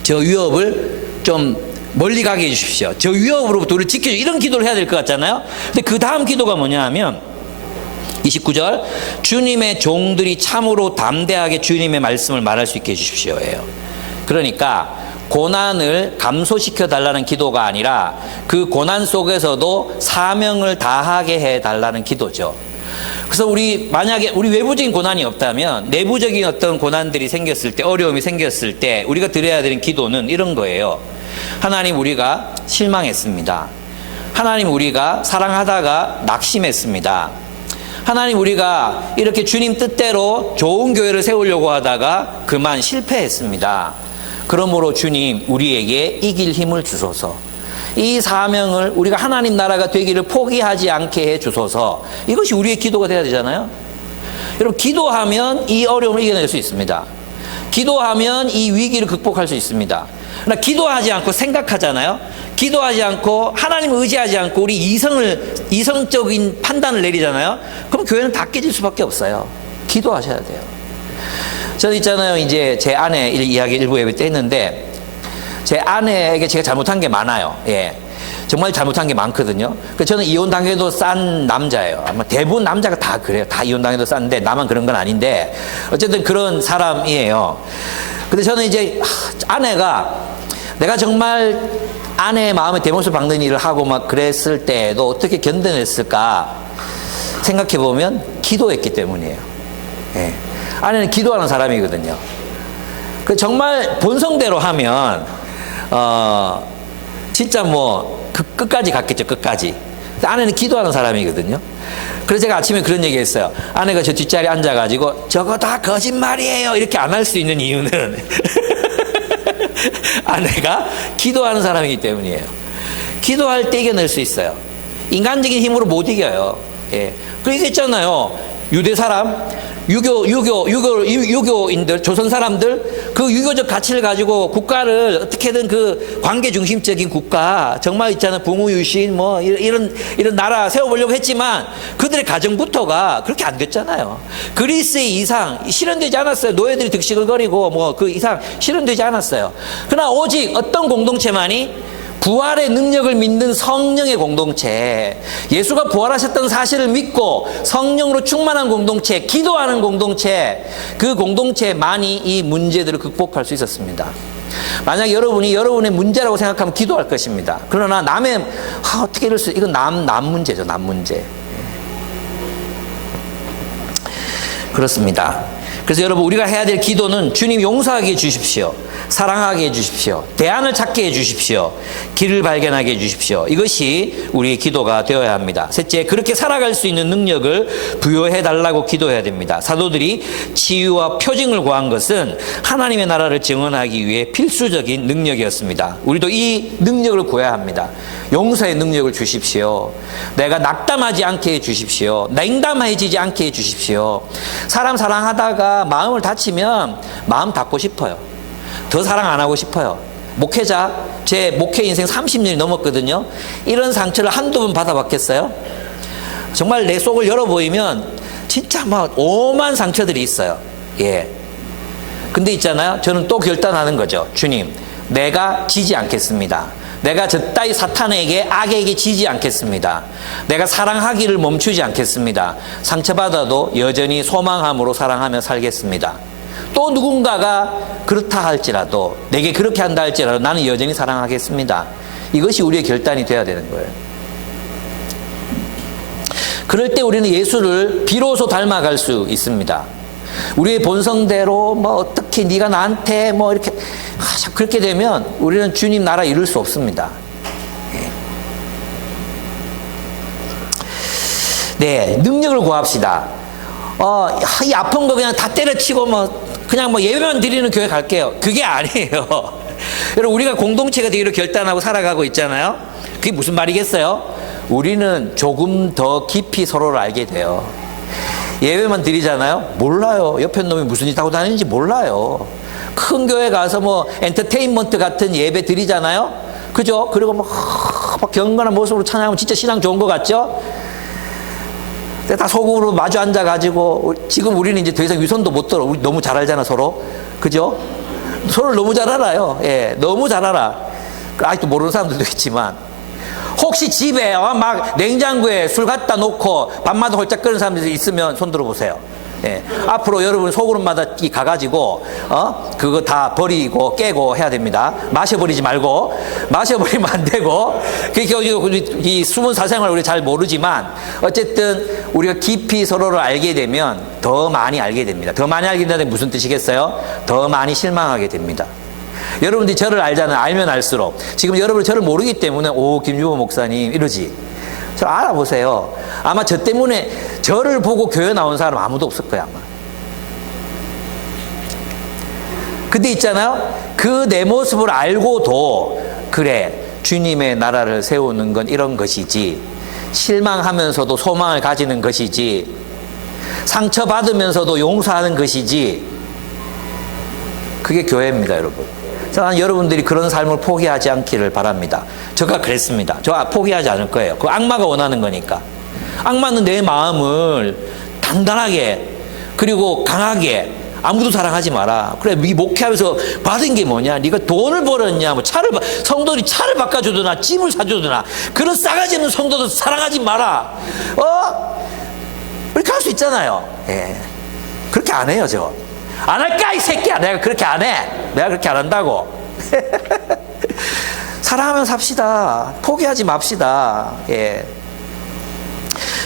저 위협을 좀 멀리 가게 해주십시오. 저 위협으로부터 우리를 지켜주십시오. 이런 기도를 해야 될 것 같잖아요. 근데 그 다음 기도가 뭐냐 하면 29절, 주님의 종들이 참으로 담대하게 주님의 말씀을 말할 수 있게 해주십시오 예요. 그러니까 고난을 감소시켜 달라는 기도가 아니라 그 고난 속에서도 사명을 다하게 해달라는 기도죠. 그래서 만약에 우리 외부적인 고난이 없다면 내부적인 어떤 고난들이 생겼을 때, 어려움이 생겼을 때 우리가 드려야 되는 기도는 이런 거예요. 하나님, 우리가 실망했습니다. 하나님, 우리가 사랑하다가 낙심했습니다. 하나님, 우리가 이렇게 주님 뜻대로 좋은 교회를 세우려고 하다가 그만 실패했습니다. 그러므로 주님, 우리에게 이길 힘을 주소서. 이 사명을 우리가 하나님 나라가 되기를 포기하지 않게 해 주소서. 이것이 우리의 기도가 돼야 되잖아요. 여러분, 기도하면 이 어려움을 이겨낼 수 있습니다. 기도하면 이 위기를 극복할 수 있습니다. 그러나 기도하지 않고 생각하잖아요. 기도하지 않고 하나님을 의지하지 않고 우리 이성적인 판단을 내리잖아요. 그럼 교회는 다 깨질 수밖에 없어요. 기도하셔야 돼요. 저는 있잖아요, 이제 제 아내 이야기 일부 예배 때 했는데, 제 아내에게 제가 잘못한 게 많아요. 예, 정말 잘못한 게 많거든요. 저는 이혼 당해도 싼 남자예요. 아마 대부분 남자가 다 그래요. 다 이혼 당해도 싼데 나만 그런 건 아닌데, 어쨌든 그런 사람이에요. 근데 저는 이제 아내가, 내가 정말 아내의 마음에 대못을 박는 일을 하고 막 그랬을 때에도 어떻게 견뎌냈을까 생각해 보면 기도했기 때문이에요. 예. 아내는 기도하는 사람이거든요. 정말 본성대로 하면 진짜 뭐 끝까지 갔겠죠. 끝까지. 아내는 기도하는 사람이거든요. 그래서 제가 아침에 그런 얘기 했어요. 아내가 저 뒷자리에 앉아가지고 저거 다 거짓말이에요 이렇게 안 할 수 있는 이유는 아내가 기도하는 사람이기 때문이에요. 기도할 때 이겨낼 수 있어요. 인간적인 힘으로 못 이겨요. 예. 그러니까 있잖아요, 유대 사람, 유교인들, 조선 사람들, 그 유교적 가치를 가지고 국가를 어떻게든 그 관계 중심적인 국가, 정말 있잖아요, 부무유신 뭐 이런 나라 세워보려고 했지만 그들의 가정부터가 그렇게 안 됐잖아요. 그리스의 이상 실현되지 않았어요. 노예들이 득식을 거리고 뭐 그 이상 실현되지 않았어요. 그러나 오직 어떤 공동체만이, 부활의 능력을 믿는 성령의 공동체, 예수가 부활하셨던 사실을 믿고 성령으로 충만한 공동체, 기도하는 공동체, 그 공동체만이 이 문제들을 극복할 수 있었습니다. 만약 여러분이 여러분의 문제라고 생각하면 기도할 것입니다. 그러나 남의 어떻게 이럴 수, 이건 남 문제죠. 남 문제. 그렇습니다. 그래서 여러분, 우리가 해야 될 기도는 주님 용서하게 해주십시오. 사랑하게 해주십시오. 대안을 찾게 해주십시오. 길을 발견하게 해주십시오. 이것이 우리의 기도가 되어야 합니다. 셋째, 그렇게 살아갈 수 있는 능력을 부여해달라고 기도해야 됩니다. 사도들이 치유와 표징을 구한 것은 하나님의 나라를 증언하기 위해 필수적인 능력이었습니다. 우리도 이 능력을 구해야 합니다. 용서의 능력을 주십시오. 내가 낙담하지 않게 해주십시오. 냉담해지지 않게 해주십시오. 사람 사랑하다가 마음을 다치면 마음 닫고 싶어요. 더 사랑 안 하고 싶어요. 목회자, 제 목회 인생 30년이 넘었거든요. 이런 상처를 한두 번 받아봤겠어요? 정말 내 속을 열어보이면 진짜 막 오만 상처들이 있어요. 예. 근데 있잖아요, 저는 또 결단하는 거죠. 주님, 내가 지지 않겠습니다. 내가 저 따위 사탄에게, 악에게 지지 않겠습니다. 내가 사랑하기를 멈추지 않겠습니다. 상처받아도 여전히 소망함으로 사랑하며 살겠습니다. 또 누군가가 그렇다 할지라도, 내게 그렇게 한다 할지라도 나는 여전히 사랑하겠습니다. 이것이 우리의 결단이 되어야 되는 거예요. 그럴 때 우리는 예수를 비로소 닮아갈 수 있습니다. 우리의 본성대로 뭐 어떻게 네가 나한테 뭐 이렇게 그렇게 되면 우리는 주님 나라 이룰 수 없습니다. 네, 능력을 구합시다. 이 아픈 거 그냥 다 때려치고 그냥 예배만 드리는 교회 갈게요. 그게 아니에요. 여러분, 우리가 공동체가 되기로 결단하고 살아가고 있잖아요. 그게 무슨 말이겠어요? 우리는 조금 더 깊이 서로를 알게 돼요. 예배만 드리잖아요. 몰라요. 옆에 놈이 무슨 짓 하고 다니는지 몰라요. 큰 교회 가서 뭐 엔터테인먼트 같은 예배 드리잖아요. 그죠? 그리고 막 경건한 모습으로 찬양하면 진짜 신앙 좋은 것 같죠? 근데 다 소금으로 마주 앉아가지고, 지금 우리는 이제 더 이상 위선도 못 들어. 우리 너무 잘 알잖아, 서로. 그죠? 서로를 너무 잘 알아요. 예, 너무 잘 알아. 아직도 모르는 사람들도 있지만. 혹시 집에 막 냉장고에 술 갖다 놓고 밤마다 홀짝 끓는 사람들이 있으면 손 들어보세요. 예. 앞으로 여러분 소그룹마다 가가지고 그거 다 버리고 깨고 해야 됩니다. 마셔버리지 말고. 마셔버리면 안 되고. 이 숨은 사생활 우리 잘 모르지만 어쨌든 우리가 깊이 서로를 알게 되면 더 많이 알게 됩니다. 더 많이 알게 된다는 게 무슨 뜻이겠어요? 더 많이 실망하게 됩니다. 여러분들이 저를 알잖아요. 알면 알수록. 지금 여러분이 저를 모르기 때문에 김유보 목사님 이러지. 저 알아보세요. 아마 저 때문에 저를 보고 교회 나온 사람 아무도 없을 거야, 아마. 근데 있잖아요. 그 내 모습을 알고도 그래, 주님의 나라를 세우는 건 이런 것이지, 실망하면서도 소망을 가지는 것이지, 상처받으면서도 용서하는 것이지, 그게 교회입니다, 여러분. 저는 여러분들이 그런 삶을 포기하지 않기를 바랍니다. 제가 그랬습니다. 저 포기하지 않을 거예요. 그 악마가 원하는 거니까. 악마는 내 마음을 단단하게 그리고 강하게, 아무도 사랑하지 마라. 그래, 이 목회하면서 받은 게 뭐냐? 네가 돈을 벌었냐? 뭐 성도들이 차를 바꿔주더나 집을 사주더나 그런 싸가지 없는 성도들 사랑하지 마라. 이렇게 할 수 있잖아요. 예. 그렇게 안 해요, 저. 안 할까, 이 새끼야. 내가 그렇게 안 해. 내가 그렇게 안 한다고. 사랑하면 삽시다. 포기하지 맙시다. 예.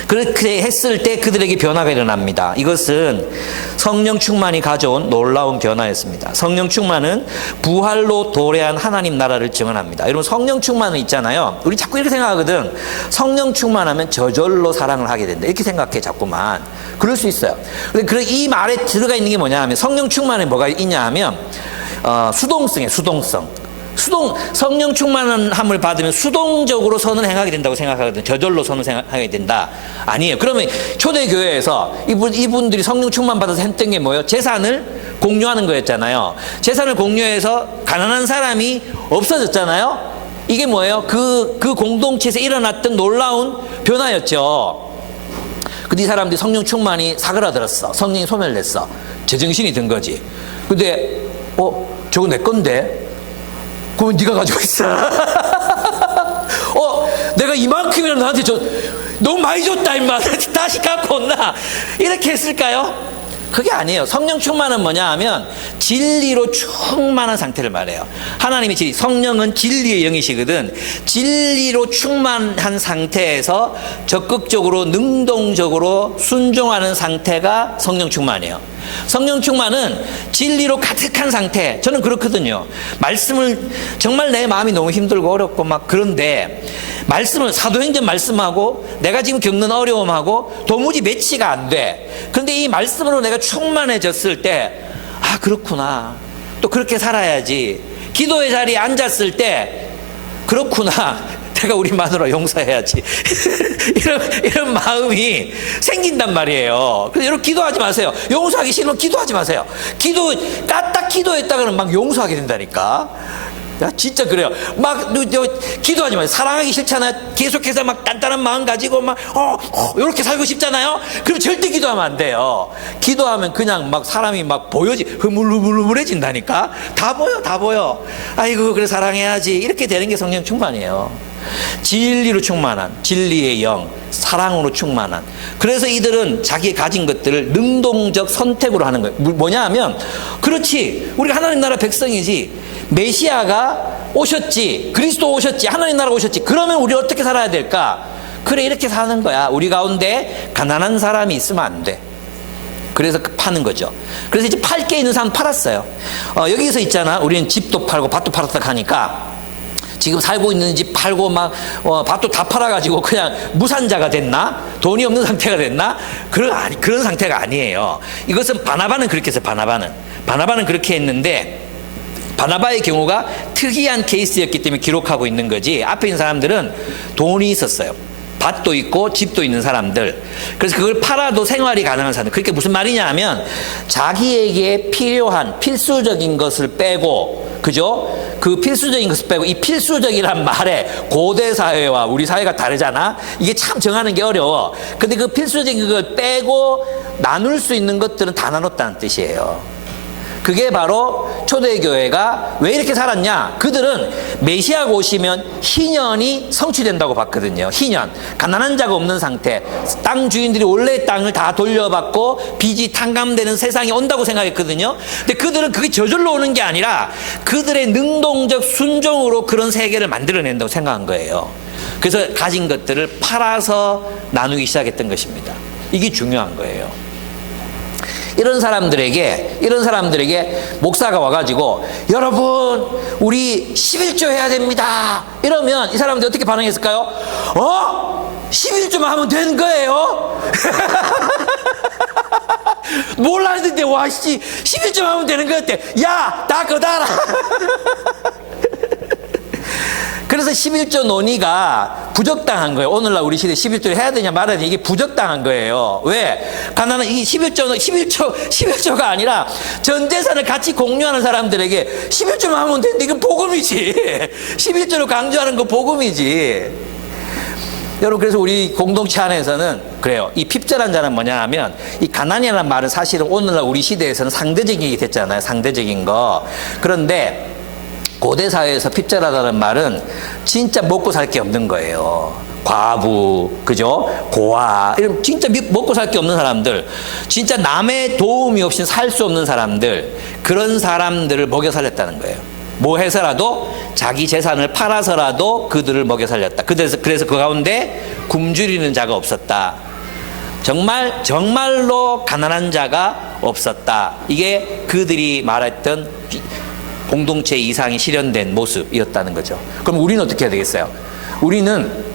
그렇게 했을 때 그들에게 변화가 일어납니다. 이것은 성령 충만이 가져온 놀라운 변화였습니다. 성령 충만은 부활로 도래한 하나님 나라를 증언합니다. 여러분, 성령 충만은 있잖아요. 우리 자꾸 이렇게 생각하거든. 성령 충만하면 저절로 사랑을 하게 된다. 이렇게 생각해, 자꾸만. 그럴 수 있어요. 근데 이 말에 들어가 있는 게 뭐냐 하면, 성령 충만에 뭐가 있냐 하면 수동성이에요. 수동성. 성령 충만함을 받으면 수동적으로 선을 행하게 된다고 생각하거든요. 저절로 선을 행하게 된다. 아니에요. 그러면 초대교회에서 이분들이 성령 충만 받아서 했던 게 뭐예요? 재산을 공유하는 거였잖아요. 재산을 공유해서 가난한 사람이 없어졌잖아요. 이게 뭐예요? 그 공동체에서 일어났던 놀라운 변화였죠. 근데 이 사람들이 성령 충만이 사그라들었어. 성령이 소멸됐어. 제정신이 든 거지. 근데 저거 내 건데? 그러면 네가 가지고 있어. 내가 이만큼이나 너한테 너무 많이 줬다, 임마. 다시 갖고 온나? 이렇게 했을까요? 그게 아니에요. 성령 충만은 뭐냐 하면 진리로 충만한 상태를 말해요. 하나님의 진리, 성령은 진리의 영이시거든. 진리로 충만한 상태에서 적극적으로 능동적으로 순종하는 상태가 성령 충만이에요. 성령 충만은 진리로 가득한 상태. 저는 그렇거든요. 말씀을 정말 내 마음이 너무 힘들고 어렵고 막 그런데 말씀을 사도행전 말씀하고 내가 지금 겪는 어려움하고 도무지 매치가 안 돼. 그런데 이 말씀으로 내가 충만해졌을 때 그렇구나. 또 그렇게 살아야지. 기도의 자리에 앉았을 때 그렇구나. 내가 우리 마누라 용서해야지. 이런 마음이 생긴단 말이에요. 그래서 여러분 기도하지 마세요. 용서하기 싫으면 기도하지 마세요. 까딱 기도했다 그러면 막 용서하게 된다니까. 야, 진짜 그래요. 막 기도하지 마세요. 사랑하기 싫잖아요. 계속해서 막 단단한 마음 가지고 막 이렇게 살고 싶잖아요. 그럼 절대 기도하면 안 돼요. 기도하면 그냥 막 사람이 막 흐물흐물해진다니까. 다 보여. 아이고 그래 사랑해야지. 이렇게 되는 게 성령 충만이에요. 진리로 충만한, 진리의 영, 사랑으로 충만한. 그래서 이들은 자기 가진 것들을 능동적 선택으로 하는 거예요. 뭐냐 하면, 그렇지, 우리가 하나님 나라 백성이지, 메시아가 오셨지, 그리스도 오셨지, 하나님 나라 오셨지, 그러면 우리 어떻게 살아야 될까? 그래, 이렇게 사는 거야. 우리 가운데 가난한 사람이 있으면 안 돼. 그래서 파는 거죠. 그래서 이제 팔 게 있는 사람 팔았어요. 여기서 있잖아. 우리는 집도 팔고 밭도 팔았다 하니까 지금 살고 있는 집 팔고 막 밭도 다 팔아가지고 그냥 무산자가 됐나? 돈이 없는 상태가 됐나? 그런 상태가 아니에요. 이것은 바나바는 그렇게 했어요. 바나바는 그렇게 했는데 바나바의 경우가 특이한 케이스였기 때문에 기록하고 있는 거지, 앞에 있는 사람들은 돈이 있었어요. 밭도 있고 집도 있는 사람들. 그래서 그걸 팔아도 생활이 가능한 사람들. 그게 무슨 말이냐 하면 자기에게 필요한 필수적인 것을 빼고, 그죠? 그 필수적인 것을 빼고, 이 필수적이란 말에 고대 사회와 우리 사회가 다르잖아. 이게 참 정하는 게 어려워. 근데 그 필수적인 걸 빼고 나눌 수 있는 것들은 다 나눴다는 뜻이에요. 그게 바로 초대교회가 왜 이렇게 살았냐? 그들은 메시아가 오시면 희년이 성취된다고 봤거든요. 희년. 가난한 자가 없는 상태. 땅 주인들이 원래의 땅을 다 돌려받고 빚이 탕감되는 세상이 온다고 생각했거든요. 근데 그들은 그게 저절로 오는 게 아니라 그들의 능동적 순종으로 그런 세계를 만들어낸다고 생각한 거예요. 그래서 가진 것들을 팔아서 나누기 시작했던 것입니다. 이게 중요한 거예요. 이런 사람들에게 목사가 와가지고 여러분 우리 11조 해야 됩니다 이러면 이 사람들이 어떻게 반응했을까요? 11조만 하면 되는 거예요? 몰랐는데 와씨 11조만 하면 되는 거였대. 야 다 거다라. 그래서 11조 논의가 부적당한 거예요. 오늘날 우리 시대에 11조를 해야 되냐 말아야 되냐, 이게 부적당한 거예요. 왜? 가난한 이 11조가 아니라 전 재산을 같이 공유하는 사람들에게 11조만 하면 되는데 이건 복음이지. 11조를 강조하는 거 복음이지. 여러분, 그래서 우리 공동체 안에서는 그래요. 이 핍절한 자는 뭐냐 하면, 이 가난이라는 말은 사실은 오늘날 우리 시대에서는 상대적인 게 됐잖아요. 상대적인 거. 그런데 고대 사회에서 핍절하다는 말은 진짜 먹고 살 게 없는 거예요. 과부, 그죠? 고아, 이런 진짜 먹고 살 게 없는 사람들, 진짜 남의 도움이 없이 살 수 없는 사람들, 그런 사람들을 먹여 살렸다는 거예요. 뭐 해서라도 자기 재산을 팔아서라도 그들을 먹여 살렸다. 그래서 그 가운데 굶주리는 자가 없었다. 정말로 가난한 자가 없었다. 이게 그들이 말했던 공동체 이상이 실현된 모습이었다는 거죠. 그럼 우리는 어떻게 해야 되겠어요? 우리는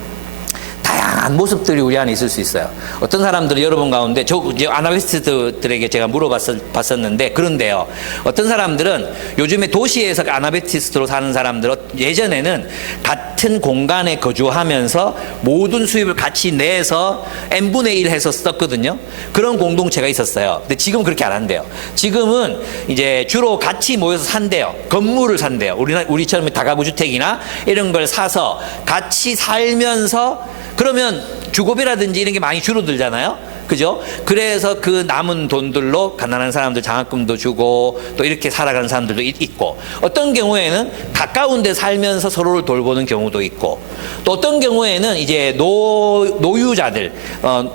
다양한 모습들이 우리 안에 있을 수 있어요. 어떤 사람들은 여러분 가운데, 아나베티스트들에게 제가 물어봤었는데, 그런데요, 어떤 사람들은 요즘에 도시에서 아나베티스트로 사는 사람들은 예전에는 같은 공간에 거주하면서 모든 수입을 같이 내서 n분의 1 해서 썼거든요. 그런 공동체가 있었어요. 근데 지금 그렇게 안 한대요. 지금은 이제 주로 같이 모여서 산대요. 건물을 산대요. 우리처럼 다가구 주택이나 이런 걸 사서 같이 살면서, 그러면 주거비라든지 이런 게 많이 줄어들잖아요. 그죠? 그래서 그 남은 돈들로 가난한 사람들 장학금도 주고 또 이렇게 살아가는 사람들도 있고, 어떤 경우에는 가까운 데 살면서 서로를 돌보는 경우도 있고, 또 어떤 경우에는 이제 노유자들,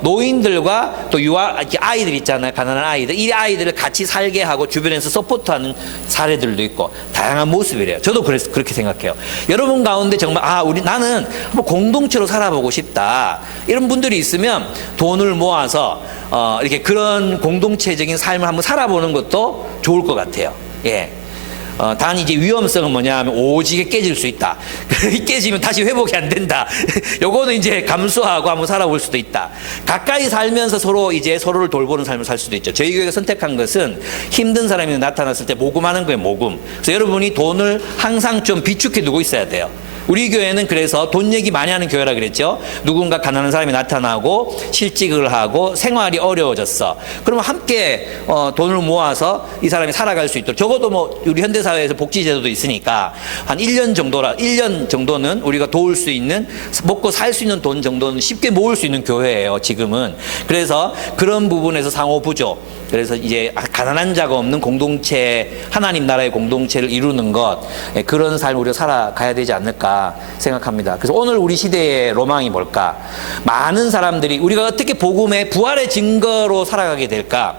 노인들과 또 아이들 있잖아요. 가난한 아이들. 이 아이들을 같이 살게 하고 주변에서 서포트하는 사례들도 있고, 다양한 모습이래요. 저도 그렇게 생각해요. 여러분 가운데 정말 나는 한번 공동체로 살아보고 싶다, 이런 분들이 있으면 돈을 모아서 이렇게 그런 공동체적인 삶을 한번 살아보는 것도 좋을 것 같아요. 예. 단 이제 위험성은 뭐냐 하면 오지게 깨질 수 있다. 깨지면 다시 회복이 안 된다. 요거는 이제 감수하고 한번 살아볼 수도 있다. 가까이 살면서 서로를 돌보는 삶을 살 수도 있죠. 저희 교회가 선택한 것은 힘든 사람이 나타났을 때 모금하는 거예요, 모금. 그래서 여러분이 돈을 항상 좀 비축해 두고 있어야 돼요. 우리 교회는 그래서 돈 얘기 많이 하는 교회라 그랬죠. 누군가 가난한 사람이 나타나고 실직을 하고 생활이 어려워졌어. 그러면 함께 돈을 모아서 이 사람이 살아갈 수 있도록, 적어도 뭐 우리 현대사회에서 복지제도도 있으니까 한 1년 정도는 우리가 도울 수 있는, 먹고 살 수 있는 돈 정도는 쉽게 모을 수 있는 교회예요, 지금은. 그래서 그런 부분에서 상호부조, 그래서 이제 가난한 자가 없는 공동체, 하나님 나라의 공동체를 이루는 것, 그런 삶을 우리가 살아가야 되지 않을까 생각합니다. 그래서 오늘 우리 시대의 로망이 뭘까? 많은 사람들이 우리가 어떻게 복음의 부활의 증거로 살아가게 될까?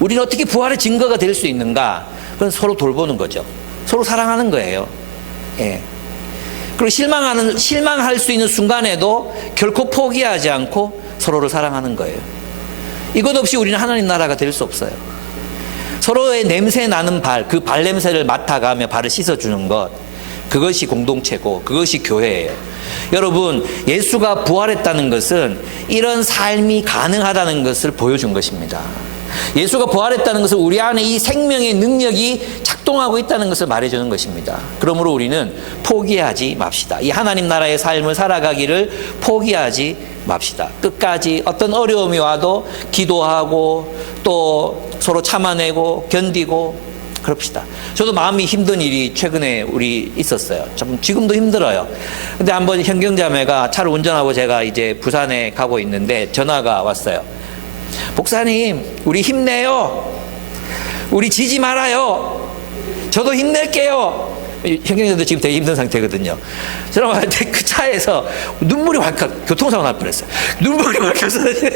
우리는 어떻게 부활의 증거가 될 수 있는가? 그건 서로 돌보는 거죠. 서로 사랑하는 거예요. 예. 그리고 실망할 수 있는 순간에도 결코 포기하지 않고 서로를 사랑하는 거예요. 이것 없이 우리는 하나님 나라가 될 수 없어요. 서로의 냄새 나는 그 발 냄새를 맡아가며 발을 씻어주는 것, 그것이 공동체고 그것이 교회예요. 여러분, 예수가 부활했다는 것은 이런 삶이 가능하다는 것을 보여준 것입니다. 예수가 부활했다는 것은 우리 안에 이 생명의 능력이 작동하고 있다는 것을 말해주는 것입니다. 그러므로 우리는 포기하지 맙시다. 이 하나님 나라의 삶을 살아가기를 포기하지 맙시다. 끝까지 어떤 어려움이 와도 기도하고 또 서로 참아내고 견디고 그럽시다. 저도 마음이 힘든 일이 최근에 우리 있었어요. 좀 지금도 힘들어요. 근데 한번 현경자매가 차를 운전하고 제가 이제 부산에 가고 있는데 전화가 왔어요. 목사님, 우리 힘내요. 우리 지지 말아요. 저도 힘낼게요. 현경자도 지금 되게 힘든 상태거든요. 저는 그 차에서 눈물이 왈칵, 교통사고 날 뻔했어요. 눈물이 왈칵 쏟아지는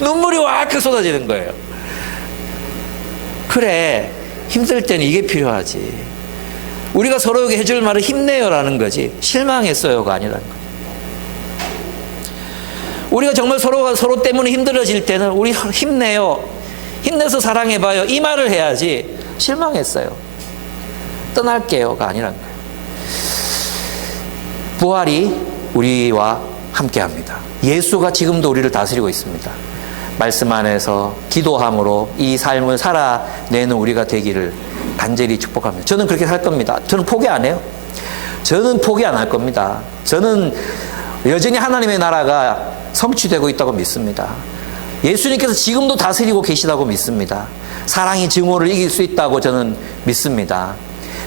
눈물이 왈칵 쏟아지는 거예요. 그래, 힘들 때는 이게 필요하지. 우리가 서로에게 해줄 말은 힘내요라는 거지, 실망했어요가 아니라는 거예요. 우리가 정말 서로가 서로 때문에 힘들어질 때는 우리 힘내요, 힘내서 사랑해봐요, 이 말을 해야지 실망했어요, 떠날게요가 아니라는 거예요. 부활이 우리와 함께합니다. 예수가 지금도 우리를 다스리고 있습니다. 말씀 안에서 기도함으로 이 삶을 살아내는 우리가 되기를 간절히 축복합니다. 저는 그렇게 살 겁니다. 저는 포기 안 해요. 저는 포기 안 할 겁니다. 저는 여전히 하나님의 나라가 성취되고 있다고 믿습니다. 예수님께서 지금도 다스리고 계시다고 믿습니다. 사랑이 증오를 이길 수 있다고 저는 믿습니다.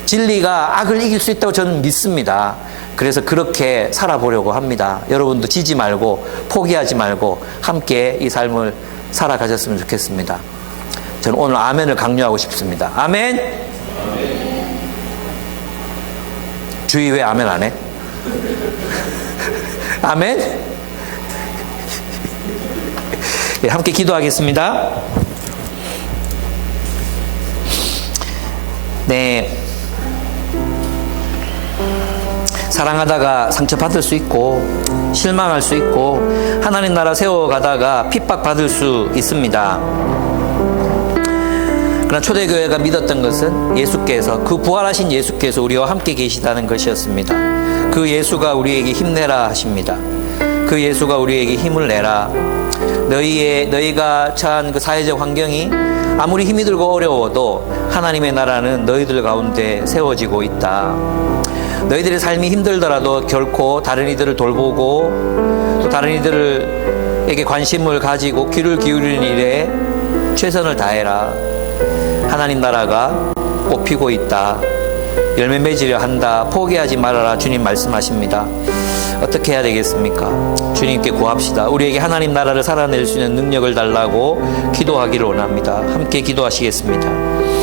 진리가 악을 이길 수 있다고 저는 믿습니다. 그래서 그렇게 살아보려고 합니다. 여러분도 지지 말고 포기하지 말고 함께 이 삶을 살아가셨으면 좋겠습니다. 저는 오늘 아멘을 강요하고 싶습니다. 아멘. 주희 왜 아멘 안 해? 아멘. 네, 함께 기도하겠습니다. 네. 사랑하다가 상처받을 수 있고 실망할 수 있고 하나님 나라 세워가다가 핍박받을 수 있습니다. 그러나 초대교회가 믿었던 것은 예수께서, 그 부활하신 예수께서 우리와 함께 계시다는 것이었습니다. 그 예수가 우리에게 힘내라 하십니다. 그 예수가 우리에게 힘을 내라. 너희가 처한 그 사회적 환경이 아무리 힘이 들고 어려워도 하나님의 나라는 너희들 가운데 세워지고 있다. 너희들의 삶이 힘들더라도 결코 다른 이들을 돌보고 또 다른 이들에게 관심을 가지고 귀를 기울이는 일에 최선을 다해라. 하나님 나라가 꽃피고 있다. 열매 맺으려 한다. 포기하지 말아라. 주님 말씀하십니다. 어떻게 해야 되겠습니까? 주님께 구합시다. 우리에게 하나님 나라를 살아낼 수 있는 능력을 달라고 기도하기를 원합니다. 함께 기도하시겠습니다.